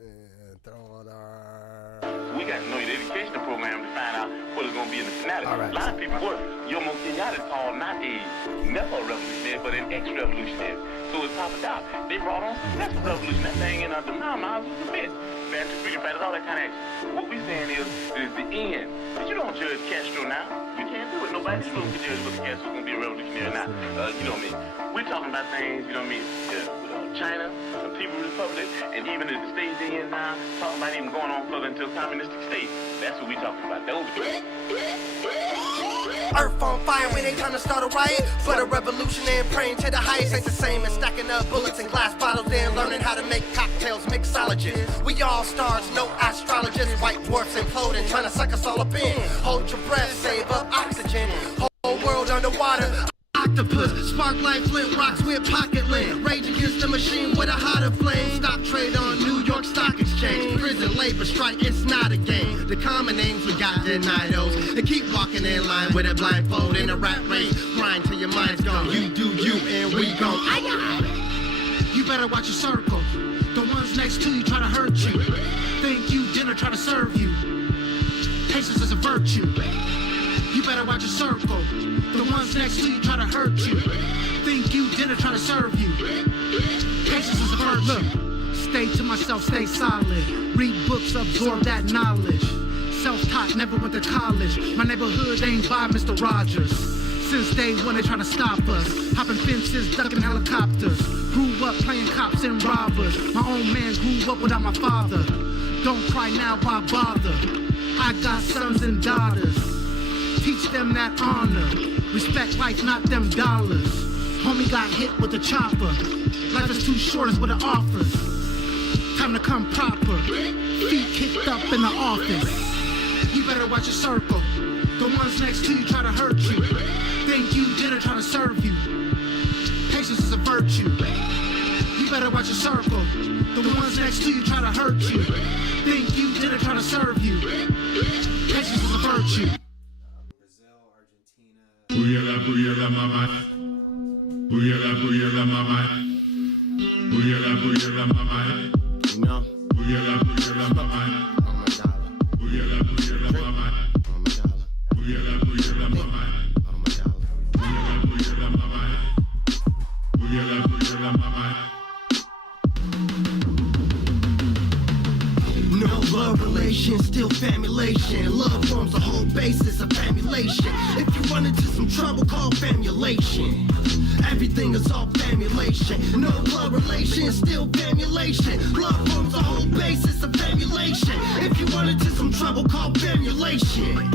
And throw on our... We got to know your educational program to find out what is going to be in the finale. All right. A lot of people work. Yomo Kenyatta is called not a nepo-revolutionary, but an ex-revolutionary. So it's Papa Doc. They brought on some nepo-revolution. That thing in the Miles was a bitch. Fancy freedom fighters, all that kind of action. What we saying is the end. But you don't judge Castro now. You can't do do it. Nobody in those scenarios was guess who's gonna be a revolutionary or not. You know what I mean? We're talking about things, you know what I mean? With China, the People's Republic, and even in the states they in now, talking about even going on further into a communistic state. That's what we're talking about. Those Earth on fire, we ain't trying to start a riot, but a revolution and praying to the highest ain't the same as stacking up bullets and glass bottles and learning how to make cocktails, mixologists. We all stars, no astrologists, white dwarfs imploding, trying to suck us all up in. Hold your breath, save up oxygen, whole world underwater. Octopus, spark like flint rocks with pocket lint. Rage against the machine with a hotter flame. Stop trade on New York Stock Exchange. Prison labor strike, it's not a game. The common names we got deny those. They keep walking in line with a blindfold in a rat race. Grind till your mind's gone. You do you and we gon' You better watch your circle. The ones next to you try to hurt you. Think you dinner try to serve you. Patience is a virtue. You better watch your circle. The ones next to you try to hurt you. Think you dinner try to serve you. Patience is a virtue. Stay to myself, stay solid. Read books, absorb that knowledge. Self-taught, never went to college. My neighborhood ain't by Mr. Rogers. Since day one they trying to stop us. Hopping fences, ducking helicopters. Grew up playing cops and robbers. My own man grew up without my father. Don't cry now, why bother? I got sons and daughters. Teach them that honor. Respect life, not them dollars. Homie got hit with a chopper. Life is too short, is what it offers. Time to come proper. Feet kicked up in the office. You better watch your circle. The ones next to you try to hurt you. Think you dinner try to serve you. Patience is a virtue. You better watch your circle. The ones next to you try to hurt you. Think you dinner try to serve you. Patience is a virtue. Booyala, booyala, mama. Booyala, booyala, mama. Booyala, booyala, mama. You know? Booyala, booyala, mama. On my dollar. Booyala, booyala, mama. On my dollar. Booyala, booyala, mama. On my dollar. Booyala, booyala, mama. Booyala, booyala, mama. No love relation, still famulation. Love forms the whole basis of famulation. If you run into some trouble, call famulation. Everything is all famulation. No blood relation, still famulation. Love forms the whole basis of famulation. If you run into some trouble, call famulation.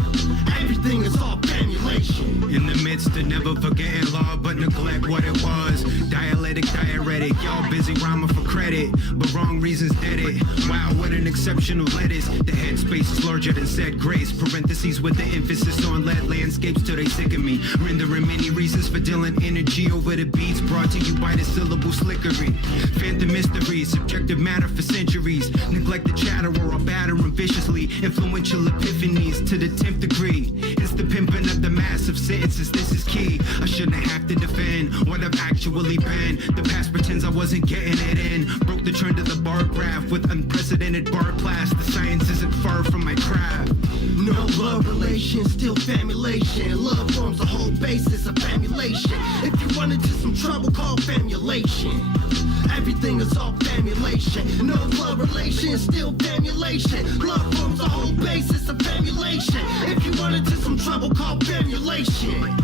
Everything is all famulation. In the midst of never forgetting law, but neglect what it was. Dialectic, diuretic, y'all busy rhyming for credit, but wrong reasons did it. Wow, what an exceptional lettuce. The headspace is larger than said grace. Parentheses with the emphasis on lead landscapes till they sick of me. Rendering many reasons for dealing energy over the beats. Brought to you by the syllable slickery. Phantom mysteries, subjective matter for centuries. Neglect the chatterer or batter them viciously. Influential epiphanies to the 10th degree. It's the pimping of the massive sentences, this is key. I shouldn't have to defend what I've actually been. The past pretends I wasn't getting it in. Broke the trend of the bar graph with unprecedented bar class. The science isn't far from my craft. No love relation, still famulation. Love forms the whole basis of famulation. If you run into some trouble, call famulation. Everything is all famulation. No love relation, still famulation. Love forms the whole basis of famulation. If you run into some trouble, call famulation.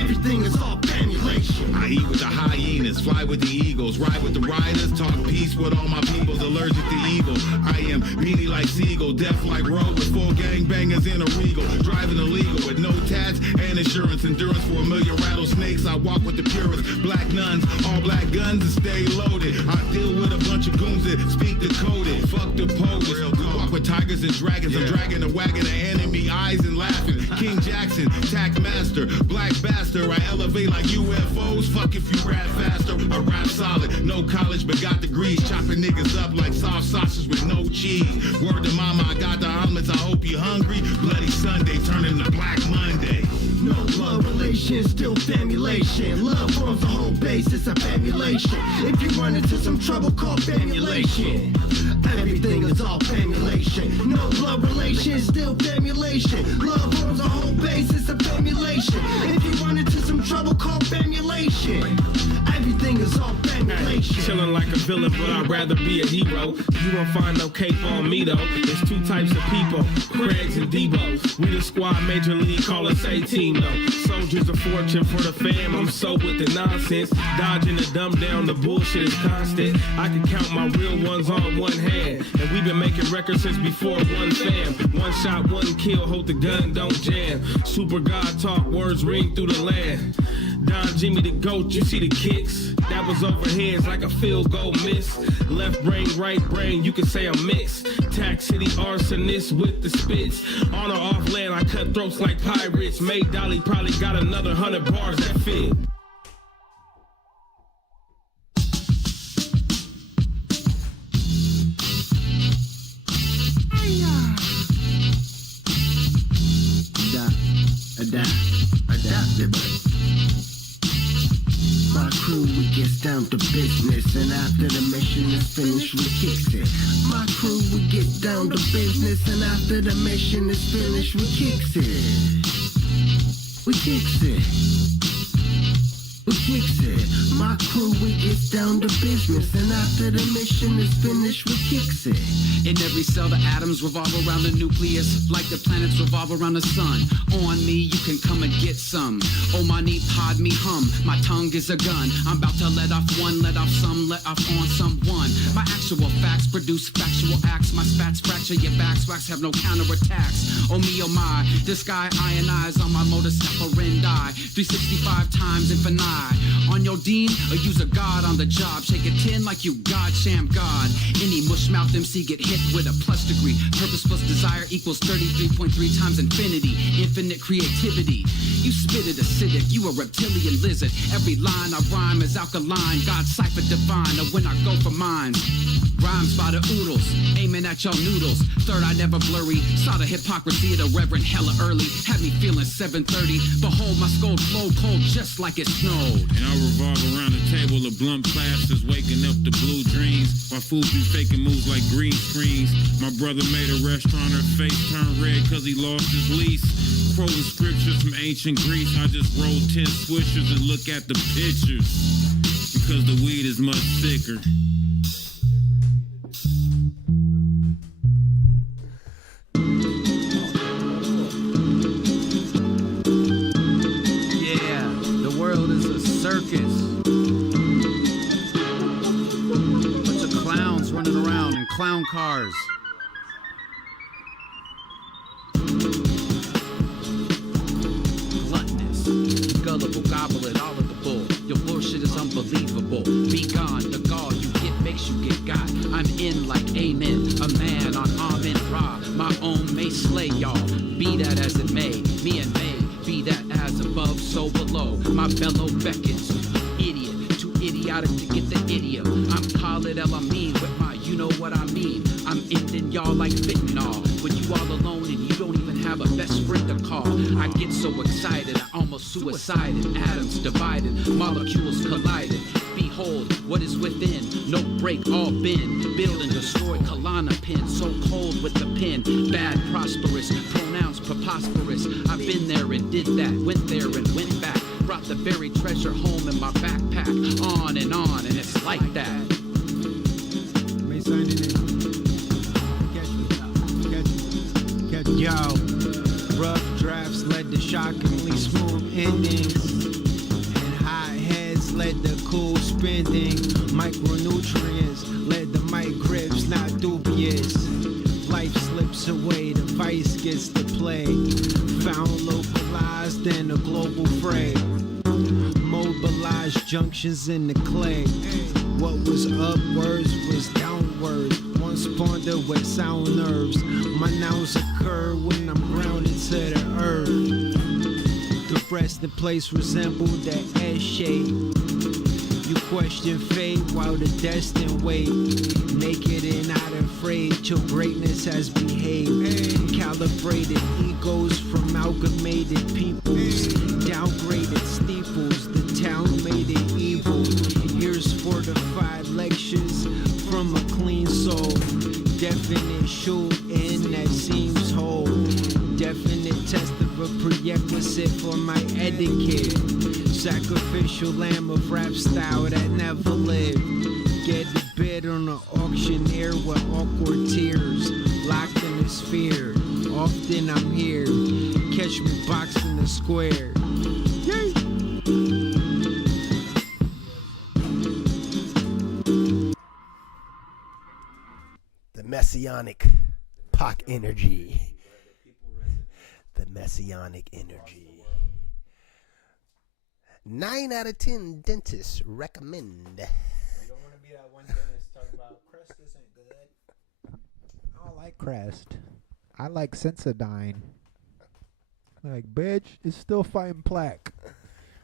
Everything is all famulation. I eat with the hyenas, fly with the eagles, ride with the riders, talk peace with all my peoples, allergic to evil. I am beanie like seagull, deaf like road with 4 gangbangers in a regal, driving illegal with no tats and insurance, endurance for a million rattlesnakes. I walk with the purists, black nuns, all black guns and stay loaded. I deal with a bunch of goons that speak decoded. Fuck the POTUS. We walk with tigers and dragons. I'm dragging a wagon of enemy eyes and laughing. King Jackson, tack master, black bastard. I elevate like UFOs. Fuck if you rap faster. I rap solid, no college but got degrees. Chopping niggas up like soft sausage with no cheese. Word to mama, I got the omelets. I hope you hungry. Bloody Sunday turning to Black Monday. No blood relation, still famulation. Love forms the whole basis of famulation. If you run into some trouble, call famulation. Everything is all famulation. No blood relation, still famulation. Love forms the whole basis of famulation. If you run into some trouble, call famulation. Everything is all famulation. Chilling like a villain, but I'd rather be a hero. You won't find no cape on me though. There's 2 types of people, Craigs and Debo. We the squad, major league, call us A-team. Latino. Soldiers of fortune for the fam, I'm so with the nonsense. Dodging the dumb down, the bullshit is constant. I can count my real ones on one hand. And we've been making records since before one fam. One shot, one kill, hold the gun, don't jam. Super God talk, words ring through the land. Don Jimmy the GOAT, you see the kicks? That was overheads like a field goal miss. Left brain, right brain, you can say I'm mixed. Tax City arsonist with the spits. On or off land, I cut throats like pirates. May Dolly probably got another 100 bars that fit. Adapted. My crew, we gets down to business, and after the mission is finished, we kicks it. My crew, we get down to business, and after the mission is finished, we kicks it. We kicks it. We kicks it. My crew, we gets down to business, and after the mission is finished, we kicks it. In every cell, the atoms revolve around the nucleus, like the planets revolve around the sun. On me, you can come and get some. Oh, my knee, pod me, hum. My tongue is a gun. I'm about to let off one, let off some, let off on someone. My actual facts produce factual acts. My spats fracture your backs, wax have no counterattacks. Oh me, oh my, this guy ionize on my modus operandi. 365 times infinite. On your dean, or use a god on the job. Shake a 10 like you God, sham God. Any mushmouth MC get hit with a plus degree. Purpose plus desire equals 33.3 times infinity. Infinite creativity. You spit it acidic, you a reptilian lizard. Every line I rhyme is alkaline. God cipher divine, or when I go for mines. Rhymes by the oodles, aiming at y'all noodles. Third, I never blurry. Saw the hypocrisy of the reverend hella early. Had me feeling 7:30. Behold, my skull flow cold just like it snowed. And I revolve around the table of blunt plasters, waking up the blue dreams. While fools be faking moves like green screens. My brother made a restaurant, her face turned red cause he lost his lease. Quoting scriptures from ancient Greece. I just roll 10 swishers and look at the pictures. Because the weed is much thicker. Circus. Bunch of clowns running around in clown cars. Gluttonous, gullible, gobble it all of the bull. Your bullshit is unbelievable. Be gone, the gall you get makes you get got. I'm in like amen, a man on Amen Ra. My own may slay y'all, be that as it may. Me and May. Be that as above, so below. My bellow beckons. Idiot, too idiotic to get the idiom. I'm Khalid El Amin with my you know what I mean. I'm ending y'all like fentanyl. When you all alone and you don't even have a best friend to call. I get so excited, I almost suicided. Atoms divided, molecules collided. Behold what is within, no break, all bend. Build and destroy Kalana pin, so cold with the pen. Bad, prosperous, pronounced preposterous. I've been there and did that, went there and went back. Brought the buried treasure home in my backpack. On, and it's like that. May sign it in. Catch me. Yo, rough drafts led to shockingly smooth endings. Led to cool spending. Micronutrients led to mic grips, not dubious. Life slips away, the vice gets to play. Found localized in a global fray. Mobilized junctions in the clay. What was upwards was downwards. Once pondered with sound nerves. My nouns occur when I'm grounded to the earth. The resting place resembled that S shape. You question fate while the destined wait. Naked and not afraid, your greatness has behaved. Calibrated egos from amalgamated peoples. Downgraded steeples, the town made it evil. Years fortified lectures from a clean soul. Definite shooting that seems whole. Definite test of a prerequisite for my etiquette. Sacrificial lamb of rap style that never lived. Get the bid on the auctioneer with awkward tears. Locked in a sphere, often I'm here. Catch me boxing the squared. The messianic Pac energy. The messianic energy. 9 out of 10 dentists recommend. You don't want to be that one dentist talking about crest isn't good. I don't like crest. I like Sensodyne. Like, bitch, it's still fighting plaque.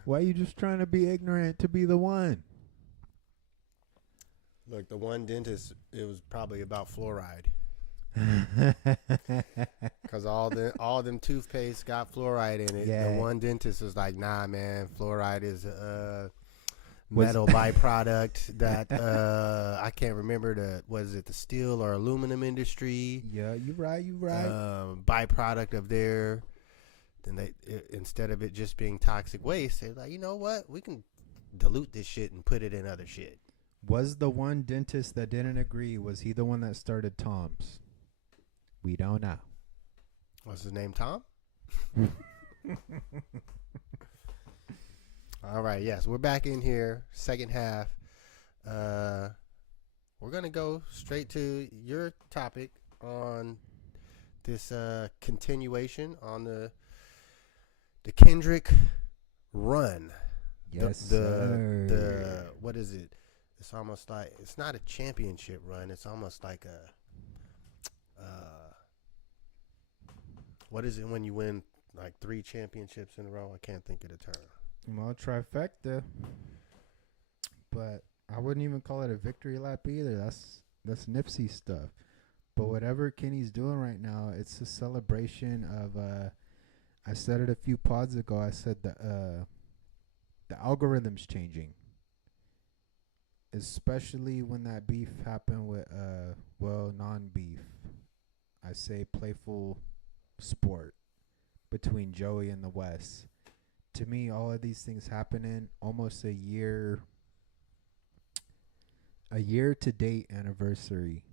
Why are you just trying to be ignorant to be the one? Look, the one dentist, it was probably about fluoride. Because all them toothpaste got fluoride in it. Yeah. The one dentist was like, nah, man, fluoride is a metal byproduct that I can't remember was it the steel or aluminum industry? Yeah, you right. Byproduct of their. Then instead of it just being toxic waste, they're like, you know what? We can dilute this shit and put it in other shit. Was the one dentist that didn't agree, was he the one that started Tom's? We don't know. What's his name, Tom? All right, yes, we're back in here, second half. We're going to go straight to your topic on this continuation on the Kendrick run. Yes, the what is it? It's almost like, it's not a championship run. It's almost like a what is it when you win like 3 championships in a row? I can't think of the term. Well, trifecta. But I wouldn't even call it a victory lap either. That's Nipsey stuff. But whatever Kenny's doing right now, it's a celebration of I said it a few pods ago. I said the algorithm's changing. Especially when that beef happened with non-beef. I say playful sport between Joey and the West. To me, all of these things happening almost a year to date anniversary.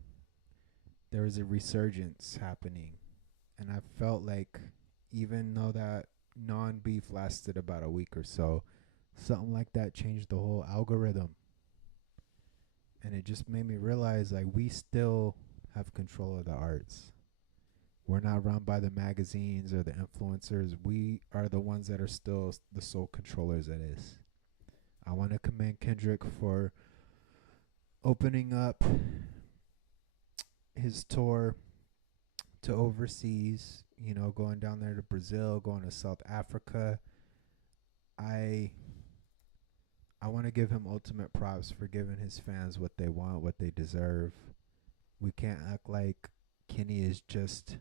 There was a resurgence happening, and I felt like even though that non-beef lasted about a week or so, something like that changed the whole algorithm. And it just made me realize, like, we still have control of the arts. We're not run by the magazines or the influencers. We are the ones that are still the sole controllers of this. I want to commend Kendrick for opening up his tour to overseas, going down there to Brazil, going to South Africa. I want to give him ultimate props for giving his fans what they want, what they deserve. We can't act like Kenny is just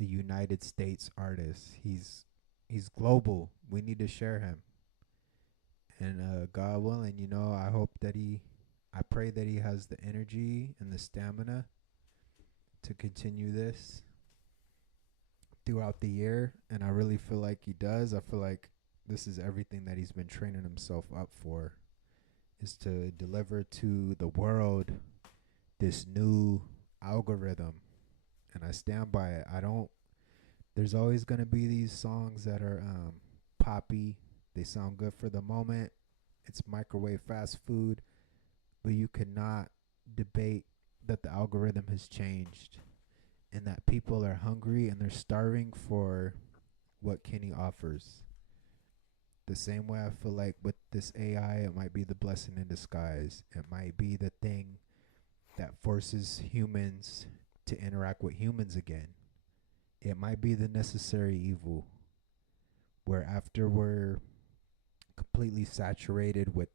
a United States artist. He's global. We need to share him. And God willing, I pray that he has the energy and the stamina to continue this throughout the year. And I really feel like he does. I feel like this is everything that he's been training himself up for, is to deliver to the world this new algorithm. And I stand by it. There's always going to be these songs that are poppy. They sound good for the moment. It's microwave fast food. But you cannot debate that the algorithm has changed and that people are hungry and they're starving for what Kenny offers. The same way I feel like with this AI, it might be the blessing in disguise. It might be the thing that forces humans to interact with humans again. It might be the necessary evil, where after we're completely saturated with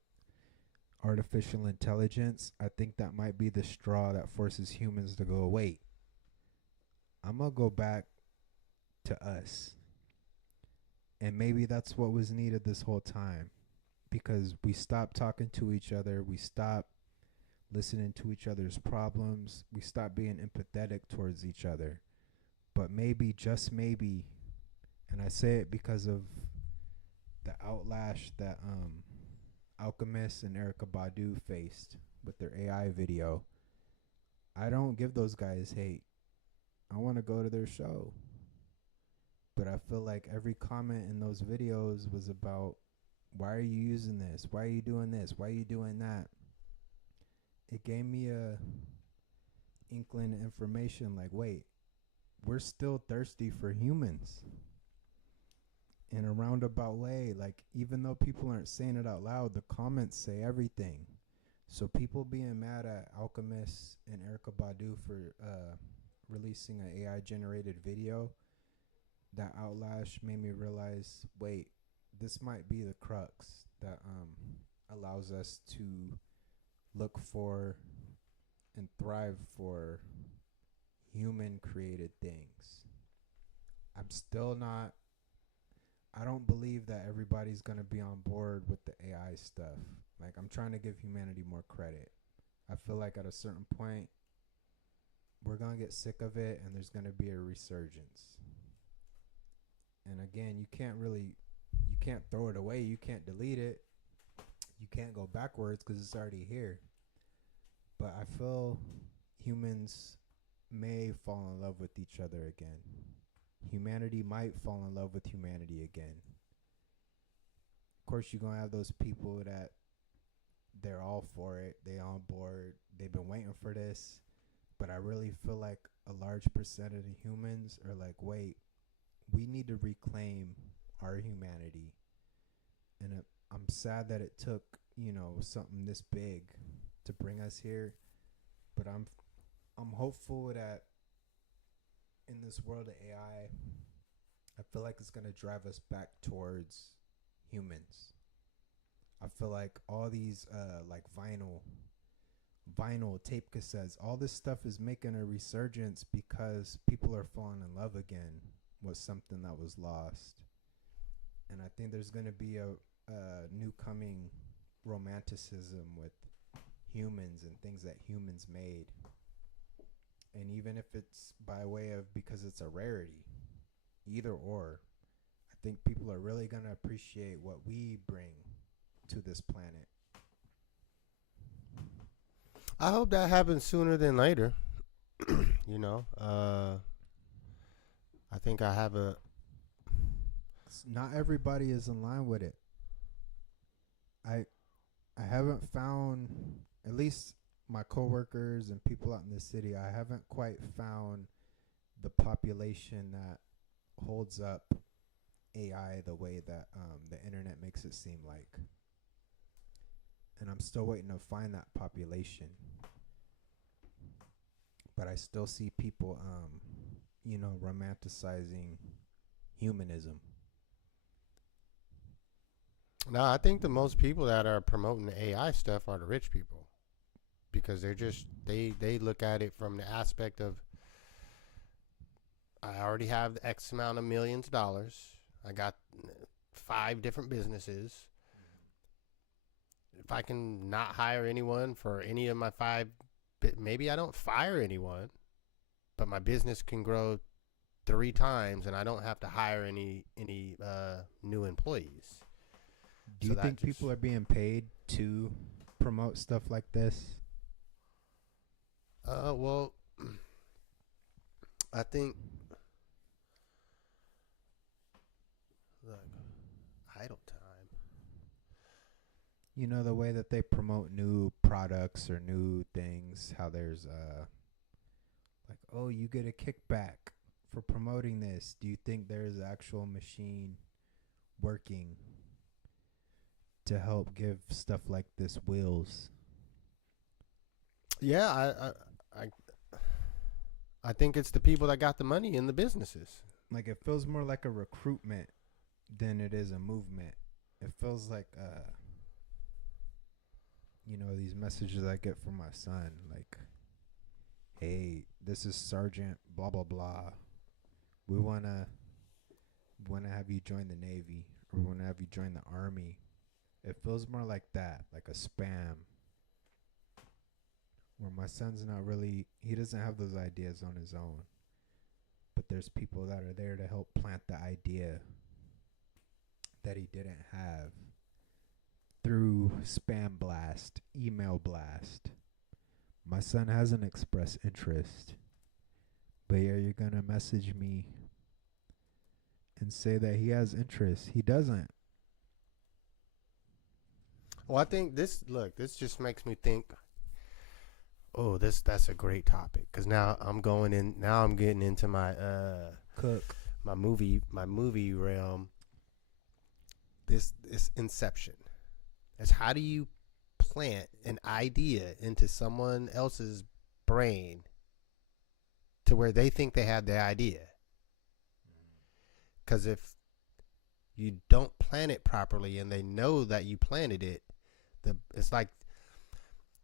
artificial intelligence, I think that might be the straw that forces humans to go, wait, I'm going to go back to us. And maybe that's what was needed this whole time, because we stopped talking to each other. We stopped listening to each other's problems. We stopped being empathetic towards each other. But maybe, just maybe, and I say it because of the outlash that Alchemist and Erykah Badu faced with their AI video. I don't give those guys hate. I want to go to their show. But I feel like every comment in those videos was about, why are you using this? Why are you doing this? Why are you doing that? It gave me a inkling of information like, wait, we're still thirsty for humans. In a roundabout way, like, even though people aren't saying it out loud, the comments say everything. So people being mad at Alchemist and Erykah Badu for releasing an AI generated video, that outlash made me realize, wait, this might be the crux that allows us to look for and thrive for human created things. I'm still not, I don't believe that everybody's going to be on board with the AI stuff. Like, I'm trying to give humanity more credit. I feel like at a certain point, we're going to get sick of it and there's going to be a resurgence. And again, you can't throw it away. You can't delete it. You can't go backwards because it's already here. But I feel humans may fall in love with each other again. Humanity might fall in love with humanity again. Of course, you're going to have those people that they're all for it. They on board. They've been waiting for this. But I really feel like a large percentage of humans are like, wait, we need to reclaim our humanity. And I'm sad that it took, something this big to bring us here. But I'm hopeful that in this world of AI, I feel like it's going to drive us back towards humans. I feel like all these like vinyl tape cassettes, all this stuff is making a resurgence because people are falling in love again with something that was lost. And I think there's going to be a new coming romanticism with humans and things that humans made. And even if it's by way of because it's a rarity, either or, I think people are really going to appreciate what we bring to this planet. I hope that happens sooner than later. I think I have not everybody is in line with it. I haven't found, at least my coworkers and people out in the city, I haven't quite found the population that holds up AI the way that the internet makes it seem like. And I'm still waiting to find that population. But I still see people, romanticizing humanism. No, I think the most people that are promoting the AI stuff are the rich people, because they're just they look at it from the aspect of, I already have X amount of millions of dollars. I got 5 different businesses. If I can not hire anyone for any of my 5, maybe I don't fire anyone, but my business can grow 3 times and I don't have to hire any new employees. Do you think people are being paid to promote stuff like this? Well, I think, look, idle time. The way that they promote new products or new things, how there's like, oh, you get a kickback for promoting this. Do you think there's an actual machine working to help give stuff like this wheels? Yeah, I think it's the people that got the money in the businesses. Like, it feels more like a recruitment than it is a movement. It feels like these messages I get from my son, like, hey, this is Sergeant blah blah blah, we wanna have you join the Navy, or we wanna have you join the Army. It feels more like that, like a spam, where my son's not really, he doesn't have those ideas on his own, but there's people that are there to help plant the idea that he didn't have through spam blast, email blast. My son hasn't expressed interest, but yeah, you're gonna message me and say that he has interests. He doesn't. Well, I think this just makes me think, oh, that's a great topic, because now I'm getting into my my movie realm. This Inception. It's how do you plant an idea into someone else's brain to where they think they had the idea? Because if you don't plan it properly and they know that you planted it, it's like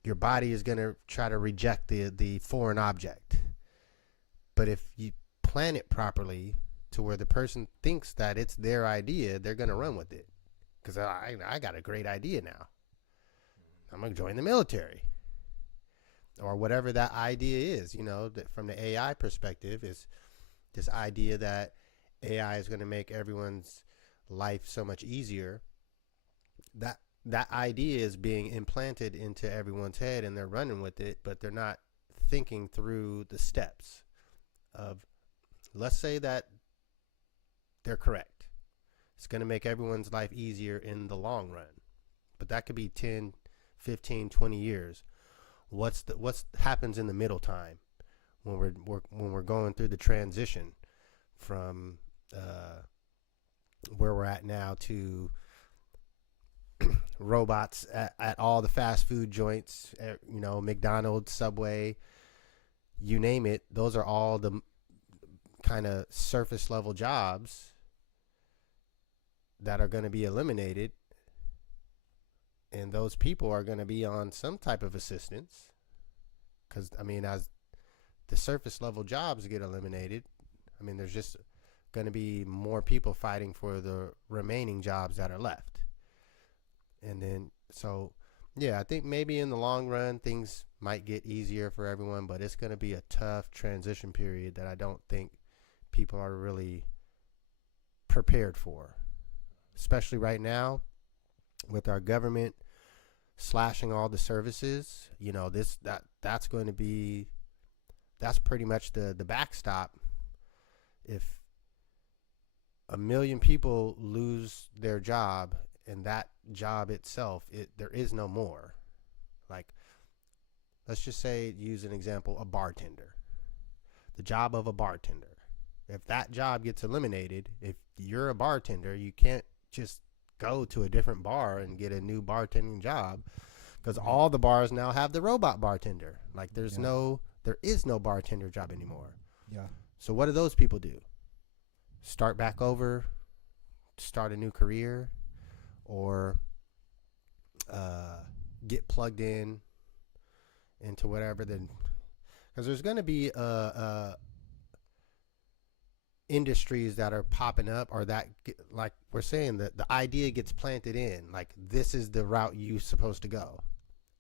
your body is going to try to reject the foreign object. But if you plan it properly to where the person thinks that it's their idea, they're going to run with it. Because I got a great idea now. I'm going to join the military. Or whatever that idea is, that from the AI perspective is this idea that AI is going to make everyone's life so much easier. That idea is being implanted into everyone's head and they're running with it, but they're not thinking through the steps of, let's say that they're correct. It's going to make everyone's life easier in the long run. But that could be 10, 15, 20 years. What happens in the middle time when we're going through the transition from where we're at now to robots at all the fast food joints, McDonald's, Subway, you name it. Those are all the kind of surface level jobs that are going to be eliminated, and those people are going to be on some type of assistance, because as the surface level jobs get eliminated, there's just going to be more people fighting for the remaining jobs that are left. And then I think maybe in the long run things might get easier for everyone, but it's going to be a tough transition period that I don't think people are really prepared for. Especially right now, with our government slashing all the services, that's pretty much the backstop. If 1 million people lose their job, and that job itself, there is no more. Like, let's just say, use an example, a bartender. The job of a bartender. If that job gets eliminated, if you're a bartender, you can't just go to a different bar and get a new bartending job, because all the bars now have the robot bartender. Like, there is no bartender job anymore. Yeah. So what do those people do? Start back over, start a new career, or get plugged into whatever. Then, because there's going to be industries that are popping up, or that, like we're saying, that the idea gets planted in, like, this is the route you're supposed to go,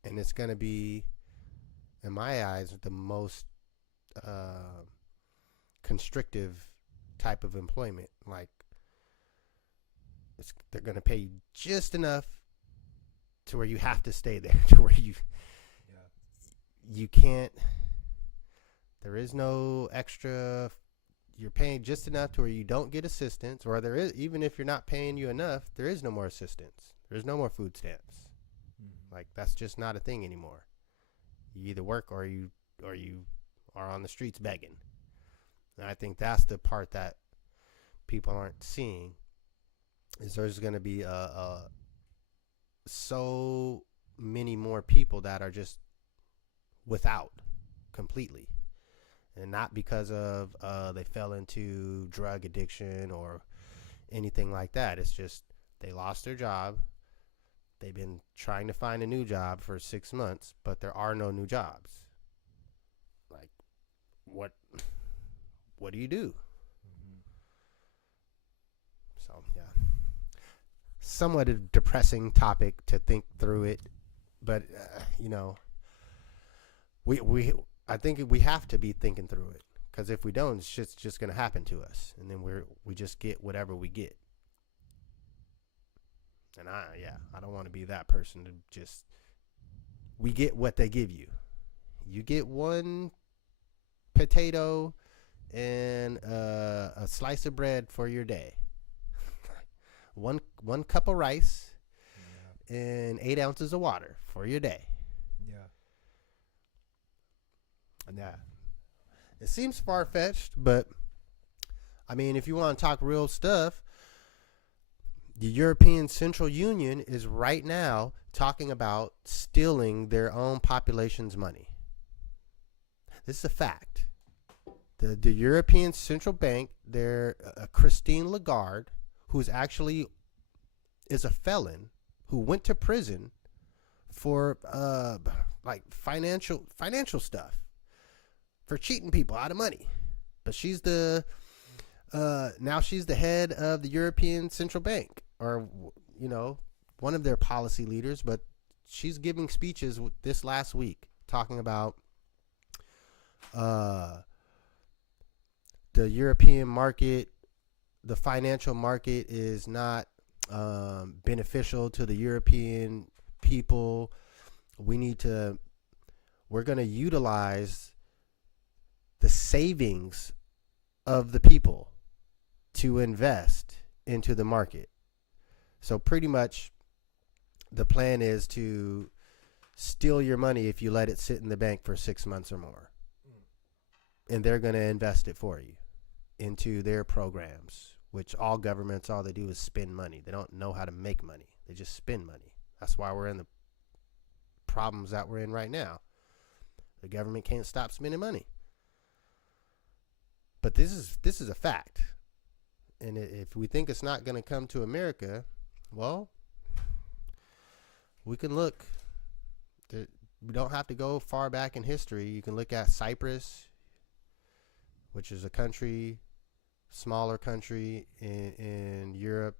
and it's going to be, in my eyes, the most constrictive type of employment. Like, they're going to pay you just enough to where you have to stay there, to where you can't, there is no extra. You're paying just enough to where you don't get assistance, or there is, even if you're not paying you enough, there is no more assistance. There's no more food stamps. Like, that's just not a thing anymore. You either work or you are on the streets begging. And I think that's the part that people aren't seeing, is there's going to be so many more people that are just without completely. And not because of they fell into drug addiction or anything like that. It's just they lost their job. They've been trying to find a new job for 6 months, but there are no new jobs. Like, what do you do? So, yeah. Somewhat a depressing topic to think through it, but, I think we have to be thinking through it, because if we don't, it's just going to happen to us, and then we just get whatever we get. And I don't want to be that person to just, we get what they give you. You get one potato and a slice of bread for your day. one cup of rice and 8 ounces of water for your day. Yeah. Yeah. It seems far-fetched, but I mean, if you want to talk real stuff, the European Central Union is right now talking about stealing their own population's money. This is a fact. The European Central Bank, Christine Lagarde, who's actually is a felon who went to prison for like financial stuff, for cheating people out of money. But she's now she's the head of the European Central Bank, or one of their policy leaders. But she's giving speeches this last week talking about the European market, the financial market is not beneficial to the European people. We're going to utilize the savings of the people to invest into the market. So pretty much the plan is to steal your money if you let it sit in the bank for 6 months or more. And they're going to invest it for you into their programs, which all governments, all they do is spend money. They don't know how to make money. They just spend money. That's why we're in the problems that we're in right now. The government can't stop spending money. But this is a fact. And if we think it's not going to come to America, well, we can look. We don't have to go far back in history. You can look at Cyprus, which is a country, smaller country in Europe.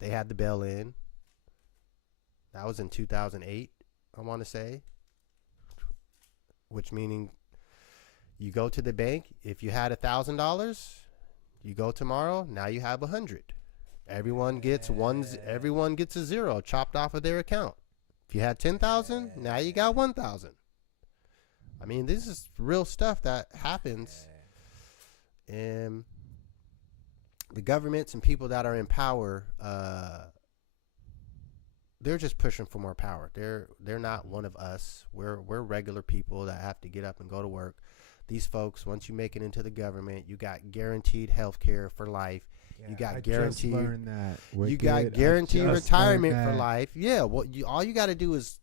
They had the bail-in. That was in 2008, I want to say. Which meaning you go to the bank. If you had $1,000, you go tomorrow. Now you have 100. Everyone gets Everyone gets a zero chopped off of their account. If you had 10,000, now you got 1,000. I mean, this is real stuff that happens. And the governments and people that are in power, they're just pushing for more power. They're not one of us. We're regular people that have to get up and go to work. These folks, once you make it into the government, you got guaranteed health care for life. Yeah, you got guaranteed. You got guaranteed retirement for life. Yeah. Well, all you got to do is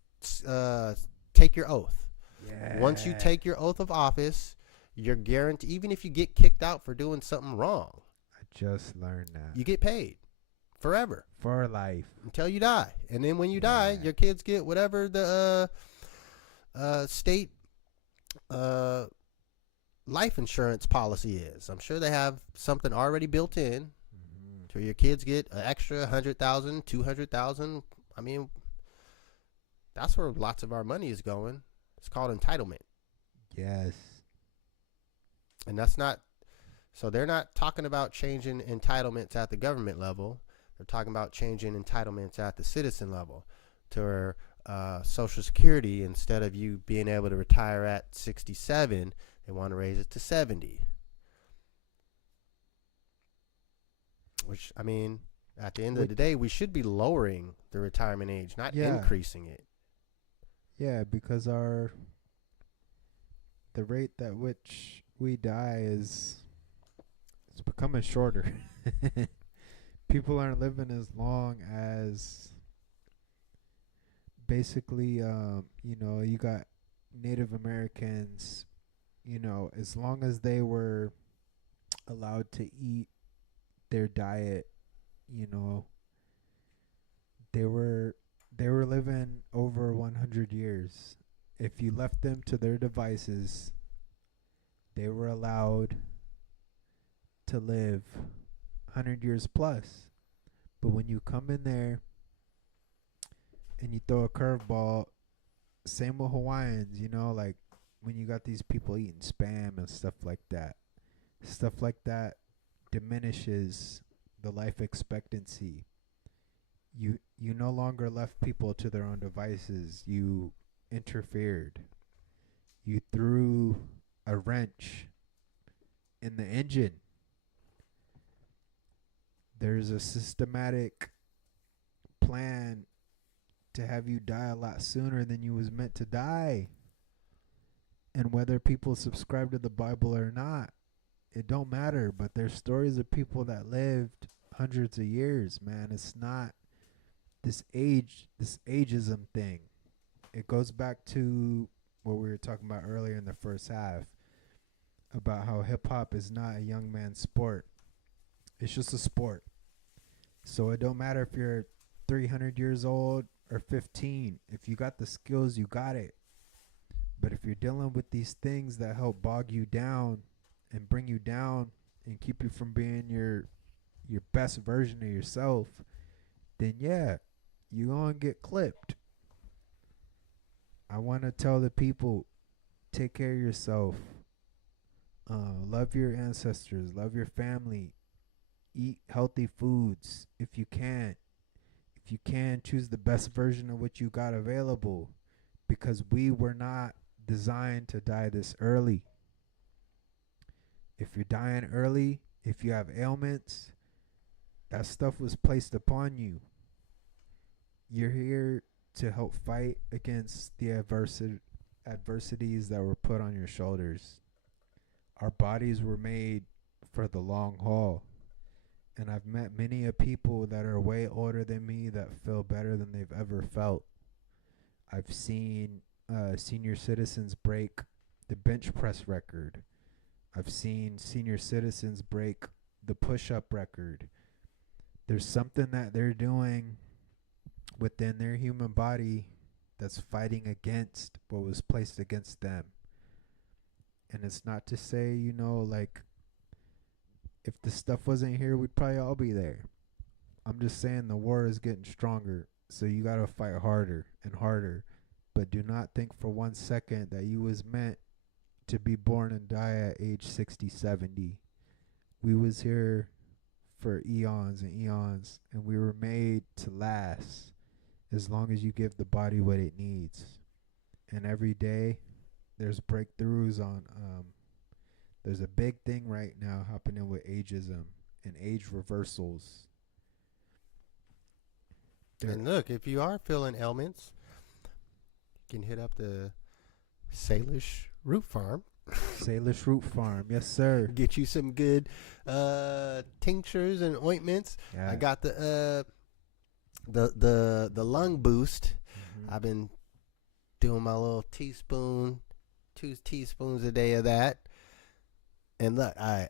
take your oath. Yeah. Once you take your oath of office, you're guaranteed. Even if you get kicked out for doing something wrong, I just learned that you get paid forever, for life, until you die. And then when you die, your kids get whatever the state life insurance policy is. I'm sure they have something already built in. So your kids get an extra 100,000, 200,000. I mean, that's where lots of our money is going. It's called entitlement. Yes. And that's not, so they're not talking about changing entitlements at the government level. They're talking about changing entitlements at the citizen level to where Social Security, instead of you being able to retire at 67, they want to raise it to 70. Which, I mean, at the end of the day, we should be lowering the retirement age, not increasing it. Yeah, because the rate at which we die it's becoming shorter. People aren't living as long as basically, you got Native Americans, as long as they were allowed to eat their diet, they were living over 100 years. If you left them to their devices, they were allowed to live 100 years plus. But when you come in there and you throw a curveball, same with Hawaiians, like when you got these people eating spam and stuff like that diminishes the life expectancy. You no longer left people to their own devices. You interfered. You threw a wrench in the engine. there's a systematic plan to have you die a lot sooner than you was meant to die. And whether people subscribe to the Bible or not, it don't matter. But there's stories of people that lived hundreds of years, man. It's not this ageism thing. It goes back to what we were talking about earlier in the first half about how hip-hop is not a young man's sport. It's just a sport. So it don't matter if you're 300 years old or 15. If you got the skills, you got it. But if you're dealing with these things that help bog you down and bring you down and keep you from being your best version of yourself, then yeah, you're going to get clipped. I want to tell the people, take care of yourself. Love your ancestors. Love your family. Eat healthy foods if you can. If you can, choose the best version of what you got available, because we were not designed to die this early. If you're dying early, if you have ailments, that stuff was placed upon you. You're here to help fight against the adversities that were put on your shoulders. Our bodies were made for the long haul. And I've met many of people that are way older than me that feel better than they've ever felt. I've seen senior citizens break the bench press record. I've seen senior citizens break the push-up record. There's something that they're doing within their human body that's fighting against what was placed against them. And it's not to say, you know, like, if the stuff wasn't here, we'd probably all be there. I'm just saying the war is getting stronger, so you got to fight harder and harder. But do not think for 1 second that you was meant to be born and die at age 60, 70. We was here for eons and eons, and we were made to last as long as you give the body what it needs. And every day there's breakthroughs on there's a big thing right now happening with ageism and age reversals. And look, if you are feeling ailments, you can hit up the Salish Root Farm. Salish Root Farm, yes sir. Get you some good tinctures and ointments. Yeah. I got the lung boost. Mm-hmm. I've been doing my little 2 teaspoons a day of that. And look, I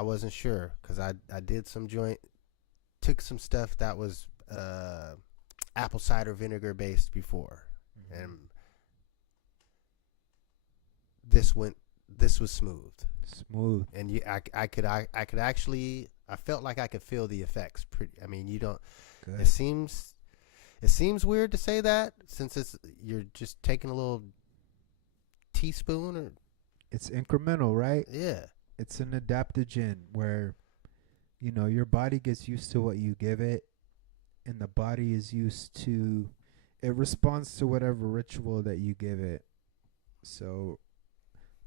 wasn't sure because I did took some stuff that was apple cider vinegar based before, Mm-hmm. and this was smooth, and I could actually, I felt like I could feel the effects. I mean, you don't. Good. It seems weird to say that since you're just taking a little teaspoon or. It's incremental, right? Yeah. It's an adaptogen where, you know, your body gets used to what you give it, and the body is used to, it responds to whatever ritual that you give it. So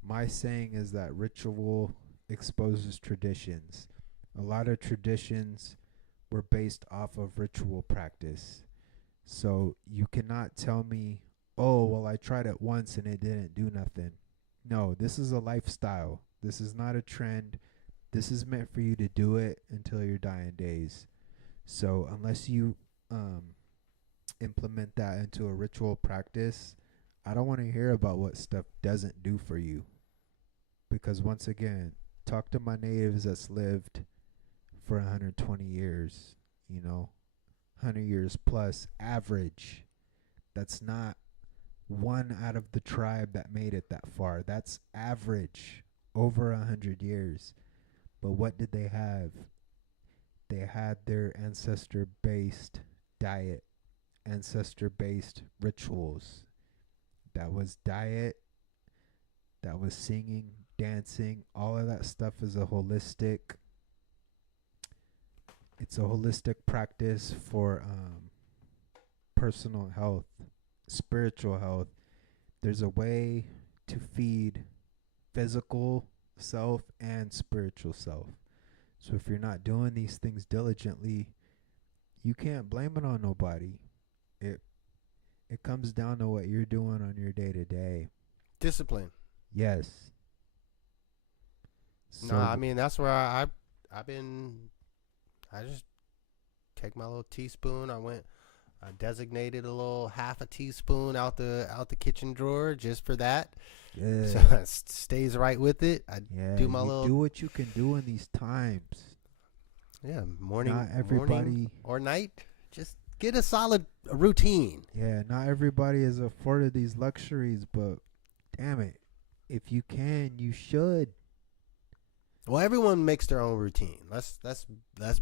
my saying is that ritual exposes traditions. A lot of traditions were based off of ritual practice. So you cannot tell me, oh, well, I tried it once and it didn't do nothing. No, this is a lifestyle. This is not a trend. This is meant for you to do it until your dying days. So unless you implement that into a ritual practice, I don't want to hear about what stuff doesn't do for you. Because once again, talk to my natives that's lived for 120 years, you know, 100 years plus average. That's not one out of the tribe that made it that far. That's average over 100 years. But what did they have? They had their ancestor-based diet, ancestor-based rituals. That was diet, that was singing, dancing. All of that stuff is it's a holistic practice for personal health, spiritual health. There's a way to feed physical self and spiritual self. So if you're not doing these things diligently, you can't blame it on nobody. It comes down to what you're doing on your day to day. Discipline. Yes. No, I mean that's where I just take my little teaspoon. I designated a little half a teaspoon out the kitchen drawer just for that. Yeah. So it stays right with it. Do my little. Do what you can do in these times. Yeah, morning. Not everybody morning or night. Just get a solid routine. Yeah, not everybody is afforded these luxuries, but damn it, if you can, you should. Well, everyone makes their own routine. Let's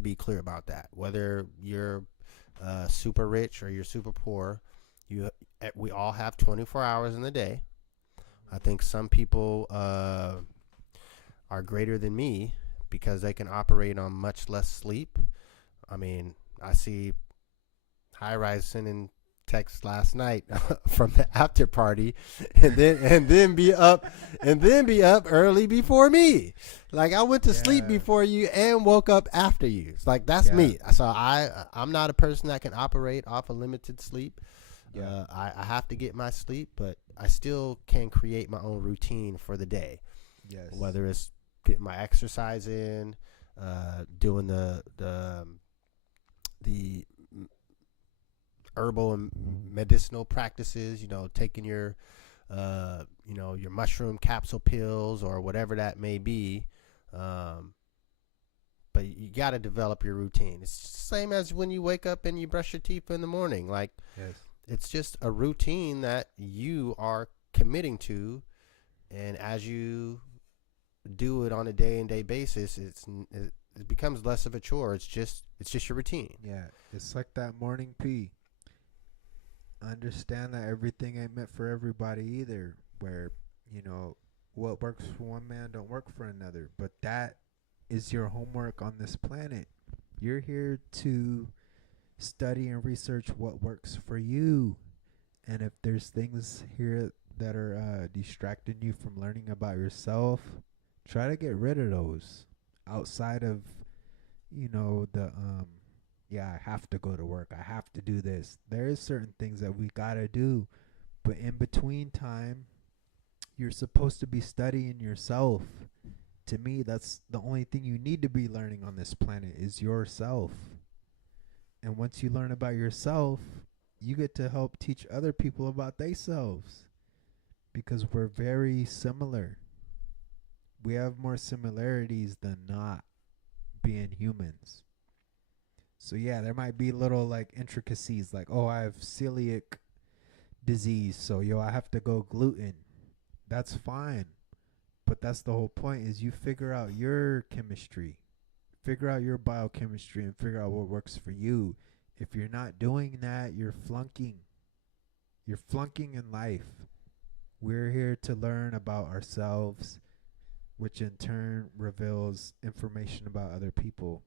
be clear about that. Whether you're super rich or you're super poor, we all have 24 hours in the day. I think some people are greater than me because they can operate on much less sleep. I mean, I see HighRize sending texts last night from the after party, and then be up early before me. Like I went to sleep before you and woke up after you. It's like that's me. So I'm not a person that can operate off of limited sleep. I have to get my sleep, but I still can create my own routine for the day. Yes. Whether it's getting my exercise in, doing the herbal and medicinal practices, taking your your mushroom capsule pills or whatever that may be. But you got to develop your routine. It's the same as when you wake up and you brush your teeth in the morning. Like, it's just a routine that you are committing to, and as you do it on a day-to-day basis, it becomes less of a chore. It's just your routine. Yeah, it's like that morning pee. Understand that everything ain't meant for everybody either, where what works for one man don't work for another, but that is your homework on this planet. You're here to study and research what works for you, and if there's things here that are distracting you from learning about yourself, try to get rid of those outside of I have to go to work, I have to do this. There is certain things that we gotta do, but in between time, you're supposed to be studying yourself. To me, that's the only thing you need to be learning on this planet is yourself. And once you learn about yourself, you get to help teach other people about themselves, because we're very similar. We have more similarities than not being humans. So yeah, there might be little like intricacies, like, oh, I have celiac disease, so I have to go gluten. That's fine. But that's the whole point, is you figure out your chemistry, figure out your biochemistry, and figure out what works for you. If you're not doing that, you're flunking. You're flunking in life. We're here to learn about ourselves, which in turn reveals information about other people.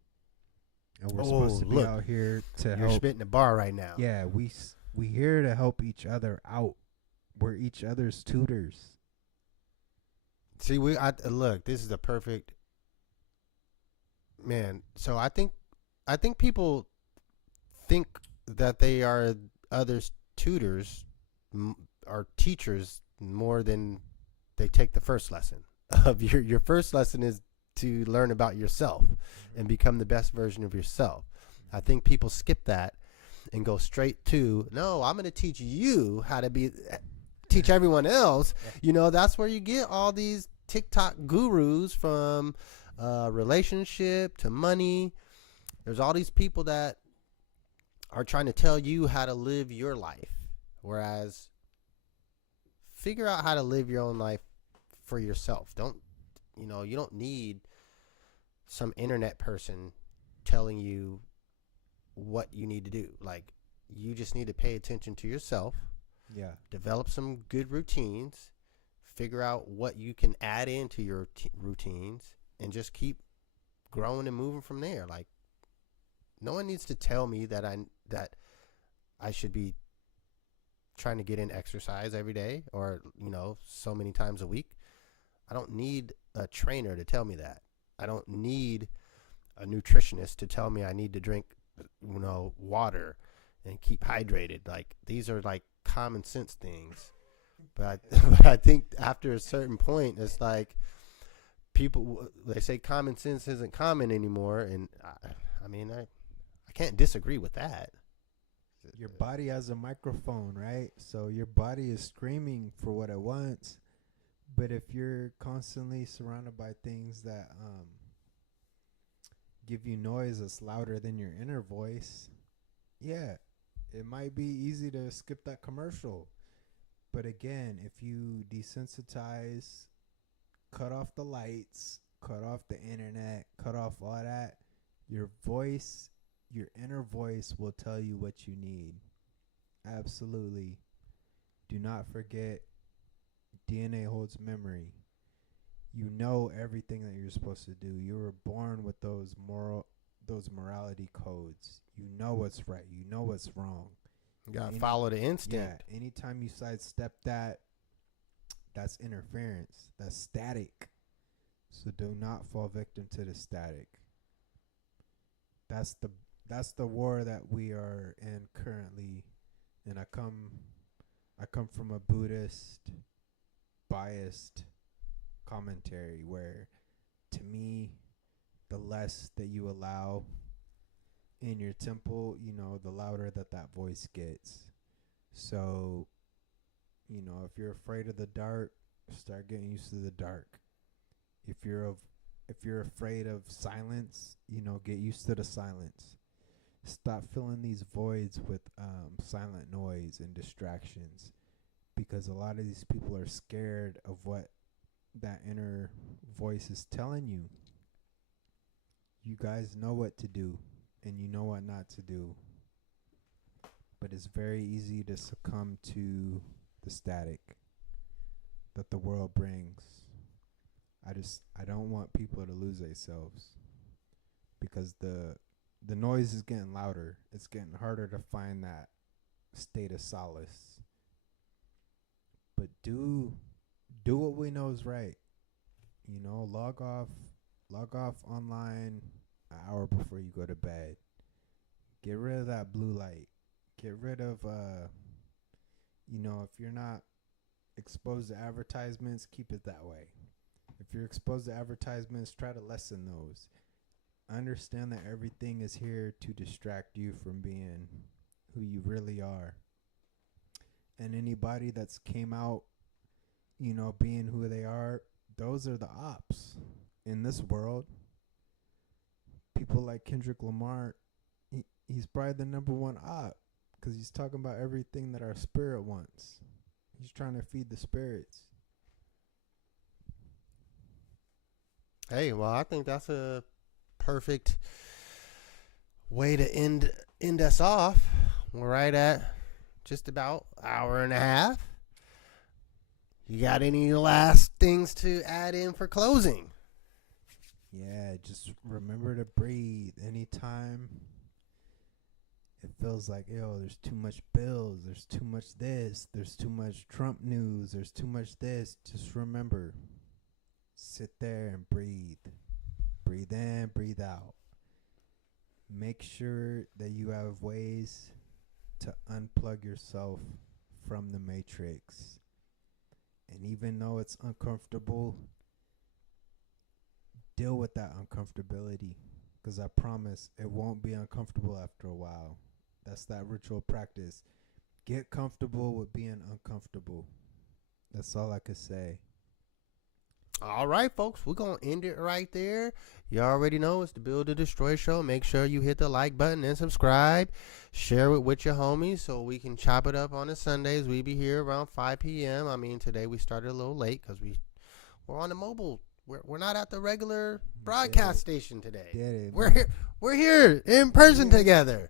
And we're supposed to be out here to help. You're spitting the bar right now. Yeah, we here to help each other out. We're each other's tutors. See, look, this is the perfect man. So I think people think that they are others' tutors or teachers more than they take the first lesson. Of your first lesson is to learn about yourself and become the best version of yourself. I think people skip that and go straight to, no, I'm going to teach you how to teach everyone else. That's where you get all these TikTok gurus, from relationship to money. There's all these people that are trying to tell you how to live your life, whereas figure out how to live your own life for yourself. You don't need some internet person telling you what you need to do. Like, you just need to pay attention to yourself. Yeah. Develop some good routines. Figure out what you can add into your routines, and just keep growing and moving from there. Like, no one needs to tell me that I should be trying to get in exercise every day, or so many times a week. I don't need a trainer to tell me that. I don't need a nutritionist to tell me I need to drink, water and keep hydrated. Like, these are like common sense things. But I think after a certain point, it's like people, they say common sense isn't common anymore. And I can't disagree with that. Your body has a microphone, right? So your body is screaming for what it wants. But if you're constantly surrounded by things that give you noise that's louder than your inner voice, yeah, it might be easy to skip that commercial. But again, if you desensitize, cut off the lights, cut off the internet, cut off all that, your voice, your inner voice will tell you what you need. Absolutely. Do not forget, DNA holds memory. You know everything that you're supposed to do. You were born with those morality codes. You know what's right. You know what's wrong. You gotta follow the instinct. Yeah. Anytime you sidestep that, that's interference. That's static. So do not fall victim to the static. That's the war that we are in currently. And I come from a Buddhist biased commentary where, to me, the less that you allow in your temple, the louder that voice gets. So, if you're afraid of the dark, start getting used to the dark. If you're afraid of silence, get used to the silence. Stop filling these voids with silent noise and distractions, because a lot of these people are scared of what that inner voice is telling you. You guys know what to do, and you know what not to do. But it's very easy to succumb to the static that the world brings. I don't want people to lose themselves, because the noise is getting louder. It's getting harder to find that state of solace. But do what we know is right. Log off online an hour before you go to bed. Get rid of that blue light. Get rid of if you're not exposed to advertisements, keep it that way. If you're exposed to advertisements, try to lessen those. Understand that everything is here to distract you from being who you really are. And anybody that's came out, being who they are, those are the ops in this world. People like Kendrick Lamar, he's probably the number one op, because he's talking about everything that our spirit wants. He's trying to feed the spirits. Hey, well, I think that's a perfect way to end us off. We're right at just about an hour and a half. You got any last things to add in for closing? Yeah, just remember to breathe. Anytime it feels like, there's too much bills, there's too much this, there's too much Trump news, there's too much this, just remember, sit there and breathe. Breathe in, breathe out. Make sure that you have ways to unplug yourself from the matrix. And even though it's uncomfortable, deal with that uncomfortability, because I promise it won't be uncomfortable after a while. That's that ritual practice. Get comfortable with being uncomfortable. That's all I could say. All right, folks, we're going to end it right there. You already know it's the Build to Destroy Show. Make sure you hit the like button and subscribe. Share it with your homies so we can chop it up on the Sundays. We be here around 5 p.m. Today we started a little late because we're on the mobile. We're not at the regular broadcast station today. We're here in person together.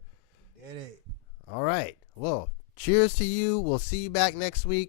Did it. All right. Well, cheers to you. We'll see you back next week.